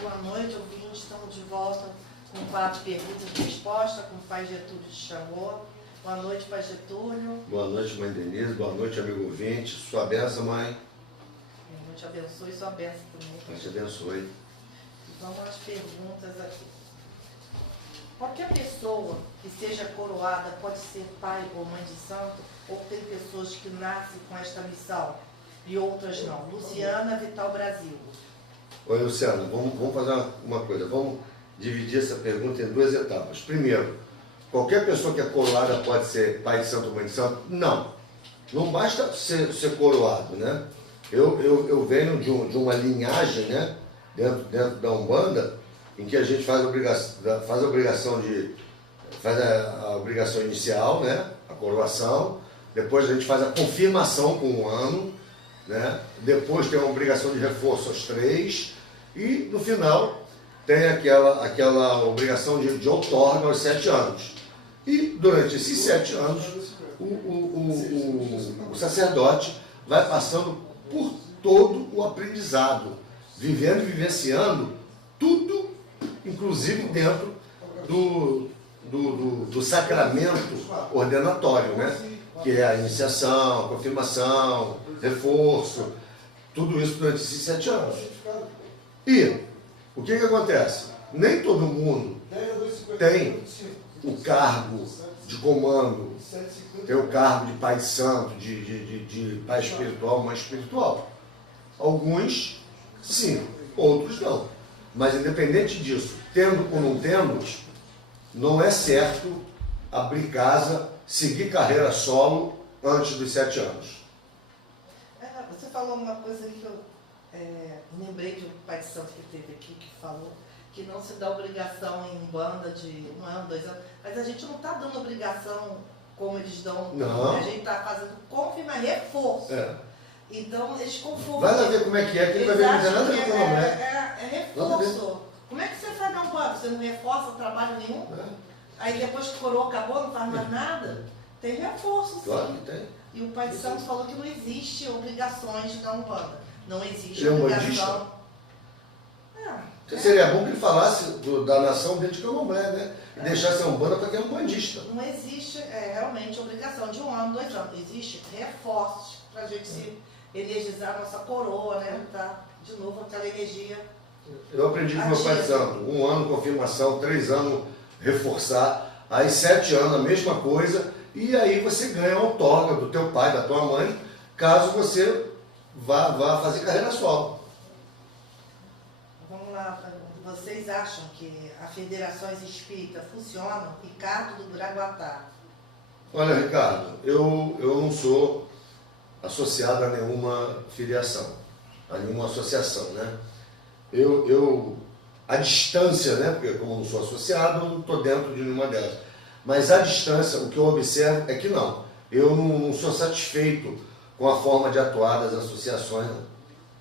Boa noite, ouvintes. Estamos de volta com o quadro de perguntas e respostas, como o Pai Getúlio te chamou. Boa noite, Pai Getúlio. Boa noite, Mãe Denise. Boa noite, amigo ouvinte. Sua benção, Mãe. Deus te abençoe e sua bênção também. Deus te abençoe. Vamos às perguntas aqui. Qualquer pessoa que seja coroada pode ser pai ou mãe de santo, ou tem pessoas que nascem com esta missão e outras não? Luciana, Vital Brasil. Oi, Luciano, vamos fazer uma coisa. Vamos dividir essa pergunta em duas etapas. Primeiro, qualquer pessoa que é coroada pode ser pai de santo ou mãe de santo? Não. Não basta ser coroado, né? Eu venho de uma linhagem, né? Dentro da Umbanda, em que a gente faz a obrigação inicial, né? A coroação, depois a gente faz a confirmação com 1 ano, né? Depois tem a obrigação de reforço aos 3, e no final tem aquela obrigação de outorga aos 7 anos. E durante esses 7 anos, o sacerdote vai passando por todo o aprendizado, vivendo e vivenciando tudo, inclusive dentro do sacramento ordenatório, né? Que é a iniciação, a confirmação, reforço, tudo isso durante esses 7 anos. E o que acontece? Nem todo mundo tem o cargo de comando, tem o cargo de pai de santo, de pai espiritual, mãe espiritual. Alguns sim, outros não. Mas independente disso, tendo ou não tendo, não é certo abrir casa, seguir carreira solo antes dos 7 anos. Você falou uma coisa que eu lembrei de um pai de santo que teve aqui, que falou que não se dá obrigação em banda de 1 ano, 2 anos, mas a gente não está dando obrigação como eles dão, Não. a gente está fazendo confirmar reforço. É. Então eles confundem. Vai lá ver como é que ele vai ver que não tem nada a ver com o né? É reforço. Como é que você faz dar um bando? Você não reforça trabalho nenhum? É. Aí depois que coroa acabou, não faz mais nada? Tem reforço, sim. Claro que tem. E o Pai de Santos falou que não existe obrigações de dar um banda. Não existe Ele é um obrigação. Seria bom que ele falasse da nação dele de Candomblé, né? E deixasse a Umbanda para quem é um bandista. Não existe realmente obrigação de 1 ano, 2 anos. Existe reforços para a gente se energizar a nossa coroa, né? Tá de novo aquela energia. Eu aprendi com meu pai de santo. 1 ano confirmação, 3 anos reforçar, aí 7 anos a mesma coisa, e aí você ganha a outorga do teu pai, da tua mãe, caso você vá fazer carreira solo. Vamos lá, vocês acham que as federações espíritas funcionam? Ricardo do Graguatá. Olha, Ricardo, eu não sou associado a nenhuma filiação, a nenhuma associação, né? A distância, né? Porque como eu não sou associado, eu não estou dentro de nenhuma delas. Mas a distância, o que eu observo é que não. Eu não sou satisfeito com a forma de atuar das associações, não.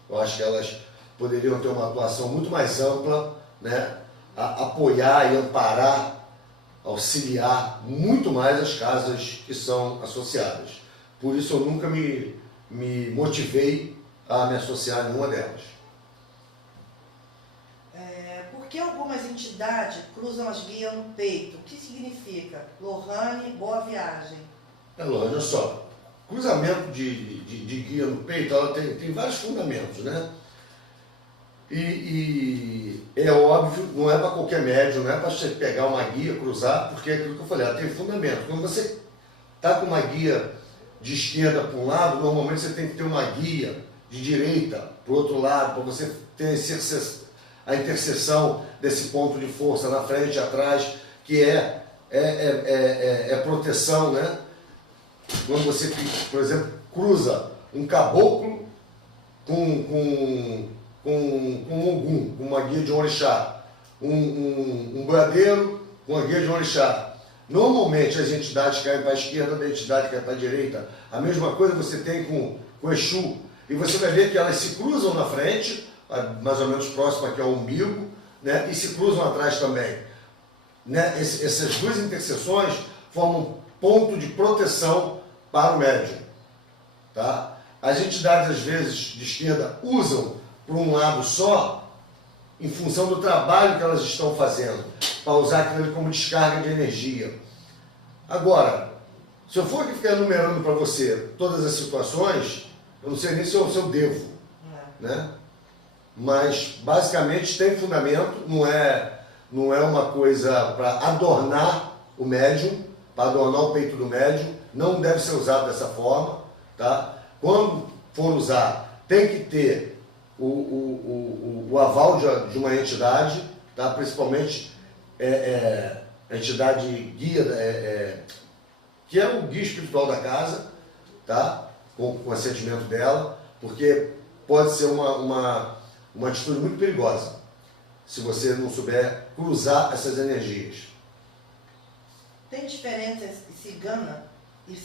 Eu acho que elas poderiam ter uma atuação muito mais ampla, né? Apoiar e amparar, auxiliar muito mais as casas que são associadas. Por isso eu nunca me motivei a me associar a nenhuma delas. Por que algumas entidades cruzam as guias no peito? O que significa? Lohane, boa viagem. Olha só, cruzamento de guia no peito, ela tem vários fundamentos, né? E é óbvio, não é para qualquer médium, não é para você pegar uma guia, cruzar, porque é aquilo que eu falei, ela tem fundamento. Quando você está com uma guia de esquerda para um lado, normalmente você tem que ter uma guia de direita para o outro lado, para você ter a interseção desse ponto de força na frente e atrás, que é proteção, né? Quando você, por exemplo, cruza um caboclo com um ogum, com uma guia de um orixá, um boiadeiro com uma guia de um orixá. Normalmente as entidades caem para a esquerda, a entidade cai para a direita. A mesma coisa você tem com o Exu. E você vai ver que elas se cruzam na frente, mais ou menos próximo aqui ao umbigo, né? E se cruzam atrás também. Né? Essas duas interseções formam ponto de proteção para o médium. Tá? As entidades, às vezes, de esquerda, usam por um lado só, em função do trabalho que elas estão fazendo, para usar aquilo como descarga de energia. Agora, se eu for aqui ficar enumerando para você todas as situações, eu não sei nem se eu devo, né? Mas, basicamente, tem fundamento, não é uma coisa para adornar o médium, para adornar o peito do médium, não deve ser usado dessa forma, tá? Quando for usar, tem que ter o aval de uma entidade, tá? Principalmente a entidade guia, que é o guia espiritual da casa, tá? Com o consentimento dela, porque pode ser uma atitude muito perigosa se você não souber cruzar essas energias. Tem diferença cigana e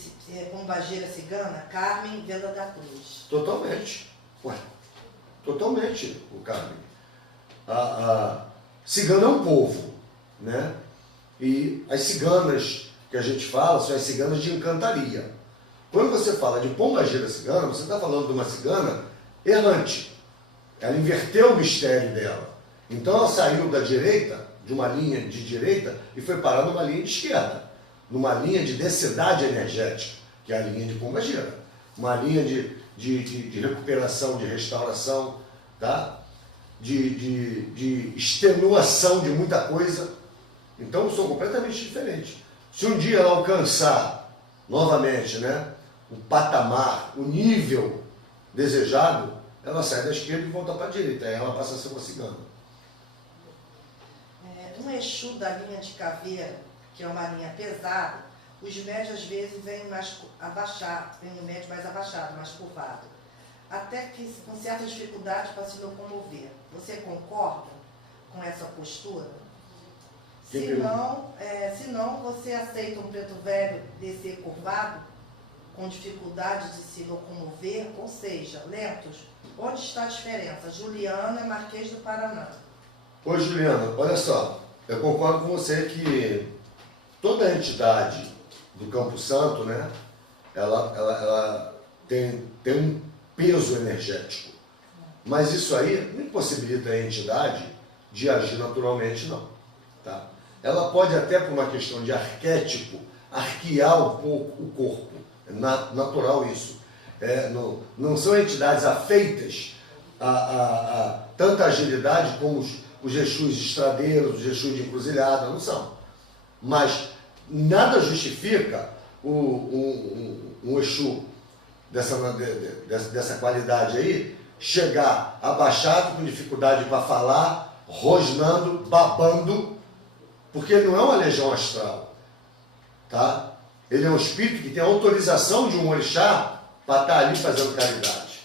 pombageira cigana? Carmen Venda da Cruz. Totalmente. Ué, totalmente, o Carmen. A cigana é um povo, né? E as ciganas que a gente fala são as ciganas de encantaria. Quando você fala de pombageira cigana, você está falando de uma cigana errante. Ela inverteu o mistério dela. Então ela saiu da direita, de uma linha de direita, e foi parar numa linha de esquerda. Numa linha de densidade energética, que é a linha de pombageira. Uma linha de recuperação, de restauração, tá? de extenuação de muita coisa. Então são completamente diferentes. Se um dia ela alcançar novamente, né, o patamar, o nível desejado, ela sai da esquerda e volta para a direita, aí ela passa a ser uma cigana. Um Exu da linha de caveira, que é uma linha pesada, os médios às vezes vêm mais abaixado, vem o médio mais abaixado, mais curvado, até que com certa dificuldade para se locomover. Você concorda? com essa postura? Quem Se não, você aceita um preto velho descer curvado, com dificuldade de se locomover, ou seja, lentos? Onde está a diferença? Juliana, Marquês do Paraná. Ô Juliana, olha só, eu concordo com você que toda a entidade do Campo Santo, né, ela tem um peso energético. Mas isso aí não impossibilita a entidade de agir naturalmente, não. Tá? Ela pode até, por uma questão de arquétipo, arquear um pouco o corpo. É natural isso. Não são entidades afeitas a tanta agilidade como os Exus estradeiros, os Exus de encruzilhada, não são. Mas nada justifica um Exu dessa qualidade aí chegar abaixado, com dificuldade para falar, rosnando, babando, porque ele não é uma legião astral, tá? Ele é um espírito que tem autorização de um orixá para estar ali fazendo caridade.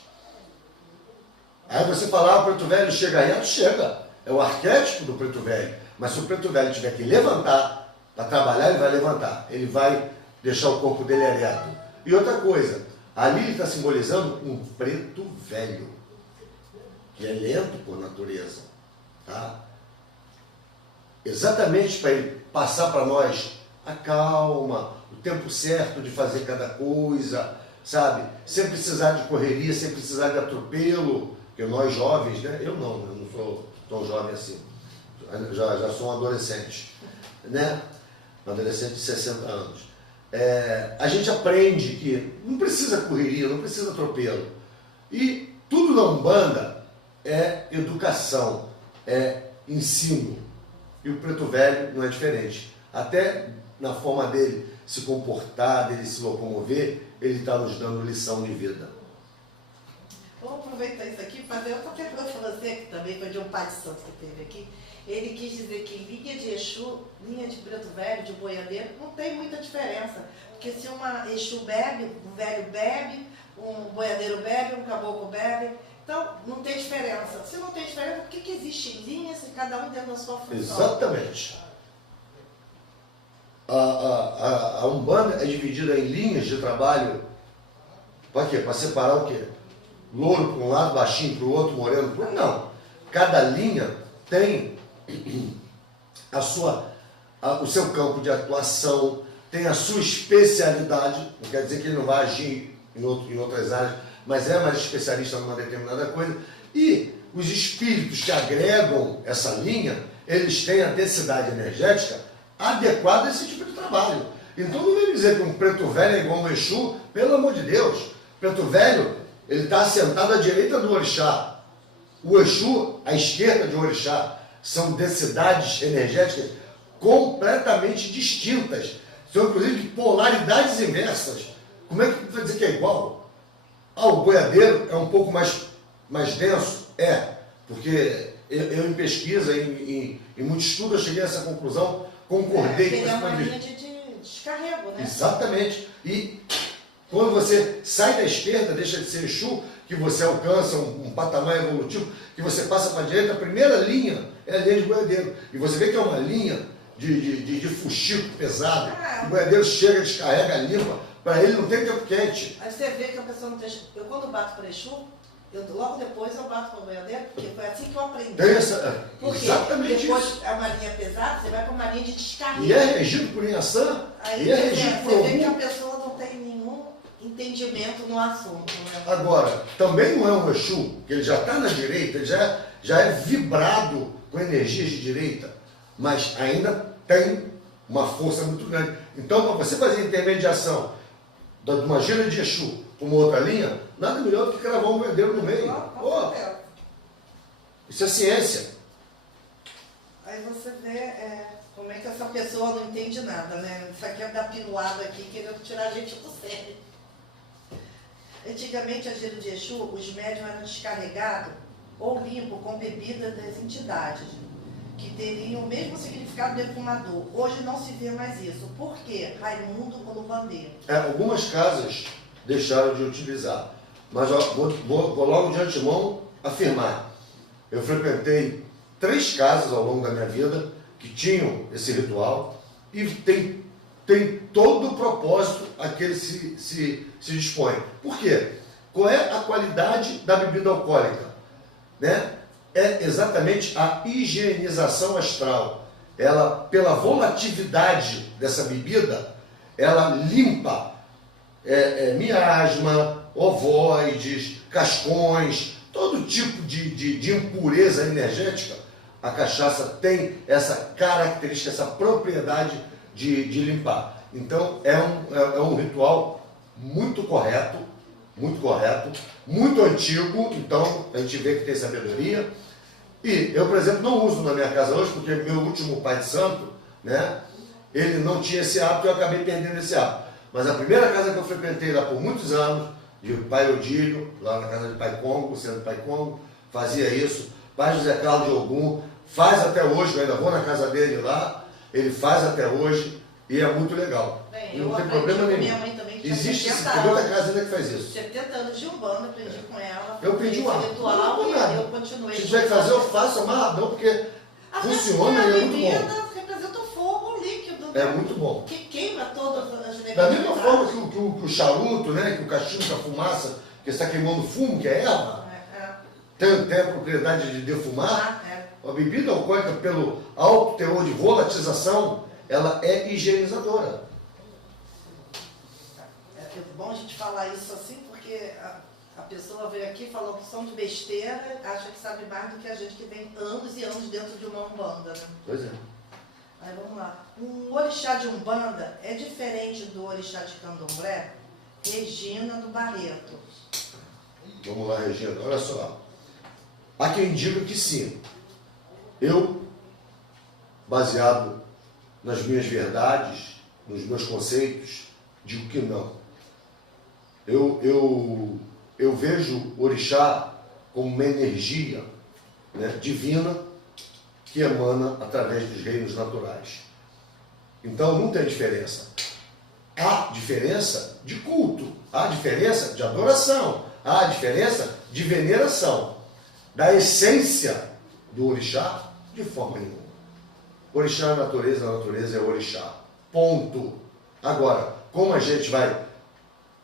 Aí você fala, o preto velho chega reto, chega. É o arquétipo do preto velho. Mas se o preto velho tiver que levantar para trabalhar, ele vai levantar. Ele vai deixar o corpo dele ereto. E outra coisa, ali ele está simbolizando um preto velho, que é lento por natureza. Tá? Exatamente para ele passar para nós a calma, o tempo certo de fazer cada coisa, sabe? Sem precisar de correria, sem precisar de atropelo, porque nós jovens, né? Eu não sou tão jovem assim, já sou um adolescente, né? Um adolescente de 60 anos. A gente aprende que não precisa correria, não precisa atropelo. E tudo na Umbanda é educação, é ensino. E o preto velho não é diferente. Até na forma dele se comportar, dele se locomover, ele está nos dando lição de vida. Vamos aproveitar isso aqui e fazer outra pergunta para você, que também foi de um pai de santo que teve aqui. Ele quis dizer que linha de Exu, linha de preto velho, de boiadeiro, não tem muita diferença. Porque se uma Exu bebe, um velho bebe, um boiadeiro bebe, um caboclo bebe, então não tem diferença. Se não tem diferença, por que existem linhas e cada um dentro da sua função? Exatamente. A Umbanda é dividida em linhas de trabalho. Para quê? Para separar o quê? Louro para um lado, baixinho para o outro, moreno para o outro. Não. Cada linha tem o seu campo de atuação, tem a sua especialidade. Não quer dizer que ele não vai agir em outras áreas, mas é mais especialista numa determinada coisa. E os espíritos que agregam essa linha, eles têm a densidade energética adequada a esse tipo de trabalho. Então não vem dizer que um preto velho é igual um Exu, pelo amor de Deus. Preto velho, ele está assentado à direita do orixá. O Exu, à esquerda do orixá. São densidades energéticas completamente distintas. São, inclusive, polaridades inversas. Como é que vai dizer que é igual? O boiadeiro é um pouco mais denso? Porque eu em pesquisa, em muito estudo, eu cheguei a essa conclusão, concordei com essa essa é uma linha de descarrego, né? Exatamente. E quando você sai da esquerda, deixa de ser Exu, que você alcança um patamar evolutivo, que você passa para a direita, a primeira linha é a linha de boiadeiro. E você vê que é uma linha de fuxico pesado. O boiadeiro chega, descarrega, limpa, para ele não tem tempo quente. Aí você vê que a pessoa não tem... Eu quando bato para Exu, logo depois eu bato para o boiadeiro, porque foi assim que eu aprendi. Porque exatamente depois isso. é uma linha pesada, você vai para uma linha de descarrego. E é regido por Inhaçã, aí e é regido por você vê que a algum... pessoa não tem nenhum entendimento no assunto. Né? Agora, também não é um Exu, que ele já está na direita, ele já é vibrado com energias de direita, mas ainda tem uma força muito grande. Então, para você fazer a intermediação de uma gira de Exu para uma outra linha, nada melhor do que cravar um boiadeiro no meio. Isso é ciência. Aí você vê como é que essa pessoa não entende nada, né? Isso aqui é da pinuada aqui, querendo tirar a gente do sério. Antigamente, a gira de Exu, os médiuns eram descarregados ou limpos com bebida das entidades, que teriam o mesmo significado defumador. Hoje não se vê mais isso. Por quê? Raimundo Colubandeiro. Algumas casas deixaram de utilizar, mas vou logo de antemão afirmar. Eu frequentei 3 casas ao longo da minha vida que tinham esse ritual e tem todo o propósito a que ele se dispõe. Por quê? Qual é a qualidade da bebida alcoólica? Né? É exatamente a higienização astral. Ela, pela volatilidade dessa bebida, ela limpa miasma, ovoides, cascões, todo tipo de impureza energética. A cachaça tem essa característica, essa propriedade de limpar. Então é um ritual muito correto, muito antigo, então a gente vê que tem sabedoria. E eu, por exemplo, não uso na minha casa hoje, porque meu último pai de santo, né, ele não tinha esse hábito e eu acabei perdendo esse hábito. Mas a primeira casa que eu frequentei lá por muitos anos, de pai Odílio, lá na casa de pai Congo, sendo pai Congo, fazia isso. Pai José Carlos de Ogum, faz até hoje, eu ainda vou na casa dele lá, ele faz até hoje e é muito legal. Bem, não eu tem aprendi problema com nenhum. minha mãe também, que tinha Existe 70 muita anos. casa ainda que faz isso. 70 anos de Umbanda, aprendi com ela. Eu aprendi fiz um esse hábito. ritual Não, e nada. eu continuei. Se tiver que fazer, eu faço amarradão, porque Até funciona porque e é a muito bom. bebida representa o fogo líquido, né? É muito bom. Que queima todas as negatividades. Da mesma forma que o charuto, né, que o cachimbo, que a fumaça, que está queimando fumo, que é erva, tem a propriedade de defumar. A bebida alcoólica, pelo alto teor de volatização, ela é higienizadora. É bom a gente falar isso assim, porque a pessoa veio aqui e falou que são de besteira, acha que sabe mais do que a gente que vem anos e anos dentro de uma Umbanda, né? Pois é. Aí vamos lá. Um orixá de Umbanda é diferente do orixá de Candomblé? Regina do Barreto. Vamos lá, Regina. Olha só. Há quem diga que sim. Eu, baseado nas minhas verdades, nos meus conceitos, digo que não. Eu vejo o orixá como uma energia, né, divina que emana através dos reinos naturais. Então não tem diferença. Há diferença de culto, há diferença de adoração, há diferença de veneração. Da essência do orixá, de forma nenhuma. Orixá é a natureza é orixá. Ponto. Agora, como a gente vai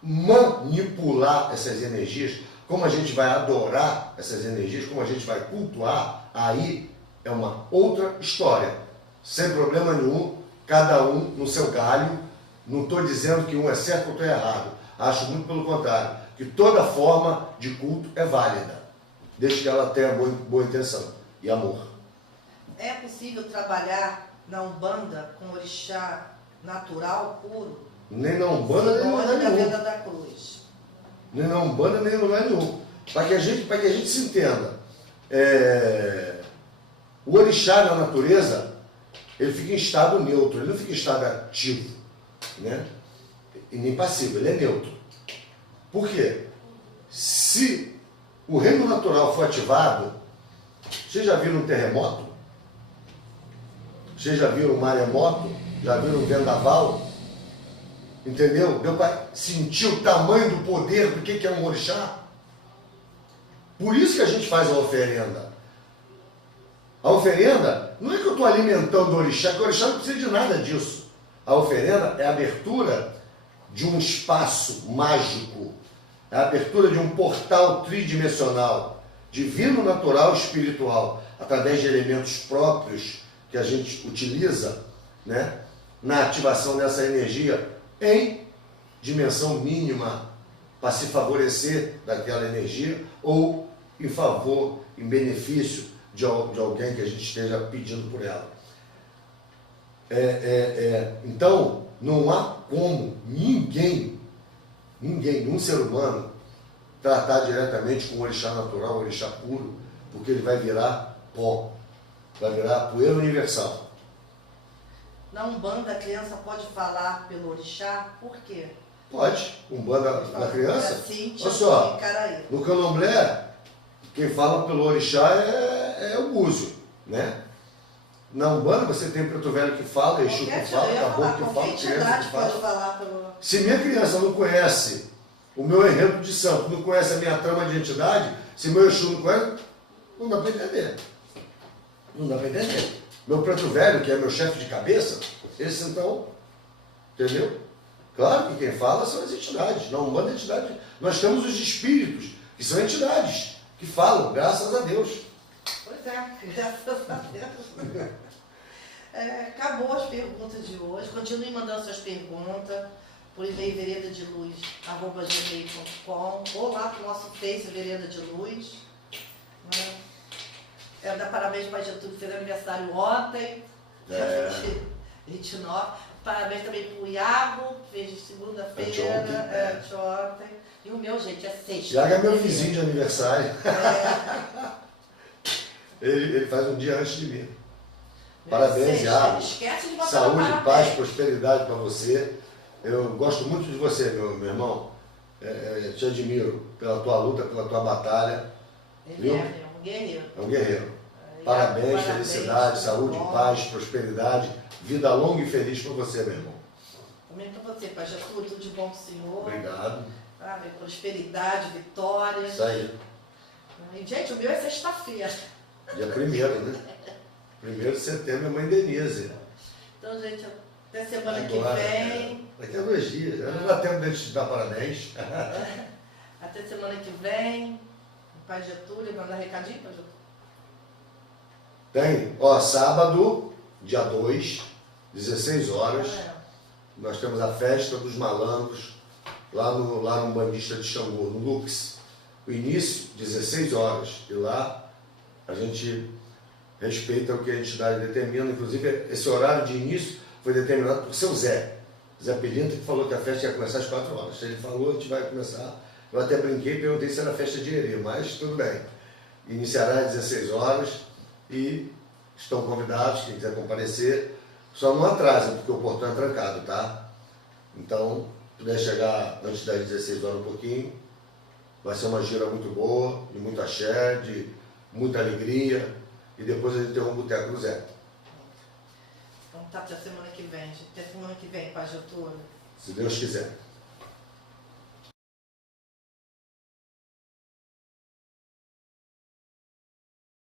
manipular essas energias, como a gente vai adorar essas energias, como a gente vai cultuar, aí é uma outra história. Sem problema nenhum, cada um no seu galho. Não estou dizendo que um é certo ou outro é errado. Acho muito pelo contrário, que toda forma de culto é válida, desde que ela tenha boa intenção e amor. É possível trabalhar na Umbanda com orixá natural, puro? Nem na Umbanda, nem no lugar da nenhum. Venda da Cruz. Nem na Umbanda, nem no lugar nenhum. Para que a gente se entenda. O orixá na natureza, ele fica em estado neutro, ele não fica em estado ativo, né? E nem passivo, ele é neutro. Por quê? Se o reino natural for ativado, vocês já viram um terremoto? Vocês já viram um maremoto? Já viram um vendaval? Entendeu? Deu para sentir o tamanho do poder do que é um orixá? Por isso que a gente faz a oferenda. A oferenda não é que eu estou alimentando o orixá, que o orixá não precisa de nada disso. A oferenda é a abertura de um espaço mágico, é a abertura de um portal tridimensional, divino, natural e espiritual, através de elementos próprios que a gente utiliza, né, na ativação dessa energia em dimensão mínima para se favorecer daquela energia ou em favor, em benefício de alguém que a gente esteja pedindo por ela. Então, não há como ninguém, nenhum ser humano, tratar diretamente com o orixá natural, o orixá puro, porque ele vai virar pó, vai virar poeira universal. Na Umbanda, a criança pode falar pelo orixá? Por quê? Pode, Umbanda da criança. Assim, Olha só, Icaraí. no candomblé, quem fala pelo orixá é o búzio, né? Na Umbanda você tem preto velho que fala, Exu que fala, caboclo que fala, qualquer criança entidade que pode fala. falar pelo... Se minha criança não conhece o meu enredo de santo, não conhece a minha trama de entidade, se meu Exu não conhece, não dá para entender. Não dá para entender. Meu preto velho, que é meu chefe de cabeça, esse então, entendeu? Claro que quem fala são as entidades. Na Umbanda é entidade. Nós temos os espíritos, que são entidades, que falam, graças a Deus. Pois é, graças a Deus. Acabou as perguntas de hoje. Continue mandando suas perguntas por e-mail veredadiluz@gmail.com ou lá pro nosso Face Vereda de Luz. Né? Dar parabéns para a Getúlio, que fez aniversário ontem, dia 29. Parabéns também para o Iago, que fez de segunda-feira, anteontem. E o meu, gente, é sexta. Iago é meu vizinho de aniversário. Ele faz um dia antes de mim. Parabéns, Iago. Esquece de botar Saúde, parabéns. paz, prosperidade para você. Eu gosto muito de você, meu irmão. Te admiro pela tua luta, pela tua batalha. Ele é um guerreiro. É um guerreiro. Parabéns, felicidade, saúde, paz, prosperidade, vida longa e feliz para você, meu irmão. Também para você, Pai Getúlio, tudo de bom pro Senhor. Obrigado. Prosperidade, vitória. Isso aí. E, gente, o meu é sexta-feira. Dia 1º, né? 1º de setembro é Mãe Denise. Então, gente, até semana que Agora, vem. Daqui a 2 dias. Não dá tempo de a gente te dar parabéns. Até semana que vem. Pai Getúlio, mandar recadinho, Pai Getúlio? Tem. Sábado, dia 2, 16 horas, nós temos a festa dos malandros lá no Bandista de Xangô, no Lux. O início, 16 horas. E lá a gente respeita o que a entidade determina. Inclusive, esse horário de início foi determinado por seu Zé. Zé Pelinto, que falou que a festa ia começar às 4 horas. Ele falou, a gente vai começar. Eu até brinquei e perguntei se era festa de herê, mas tudo bem. Iniciará às 16 horas e estão convidados, quem quiser comparecer. Só não atrasa, porque o portão é trancado, tá? Então, se puder chegar antes das 16 horas um pouquinho, vai ser uma gira muito boa, de muito axé, de muita alegria. E depois a gente tem um boteco no Zé. Então tá, até semana que vem, gente. Até semana que vem, Pai Getúlio. Se Deus quiser.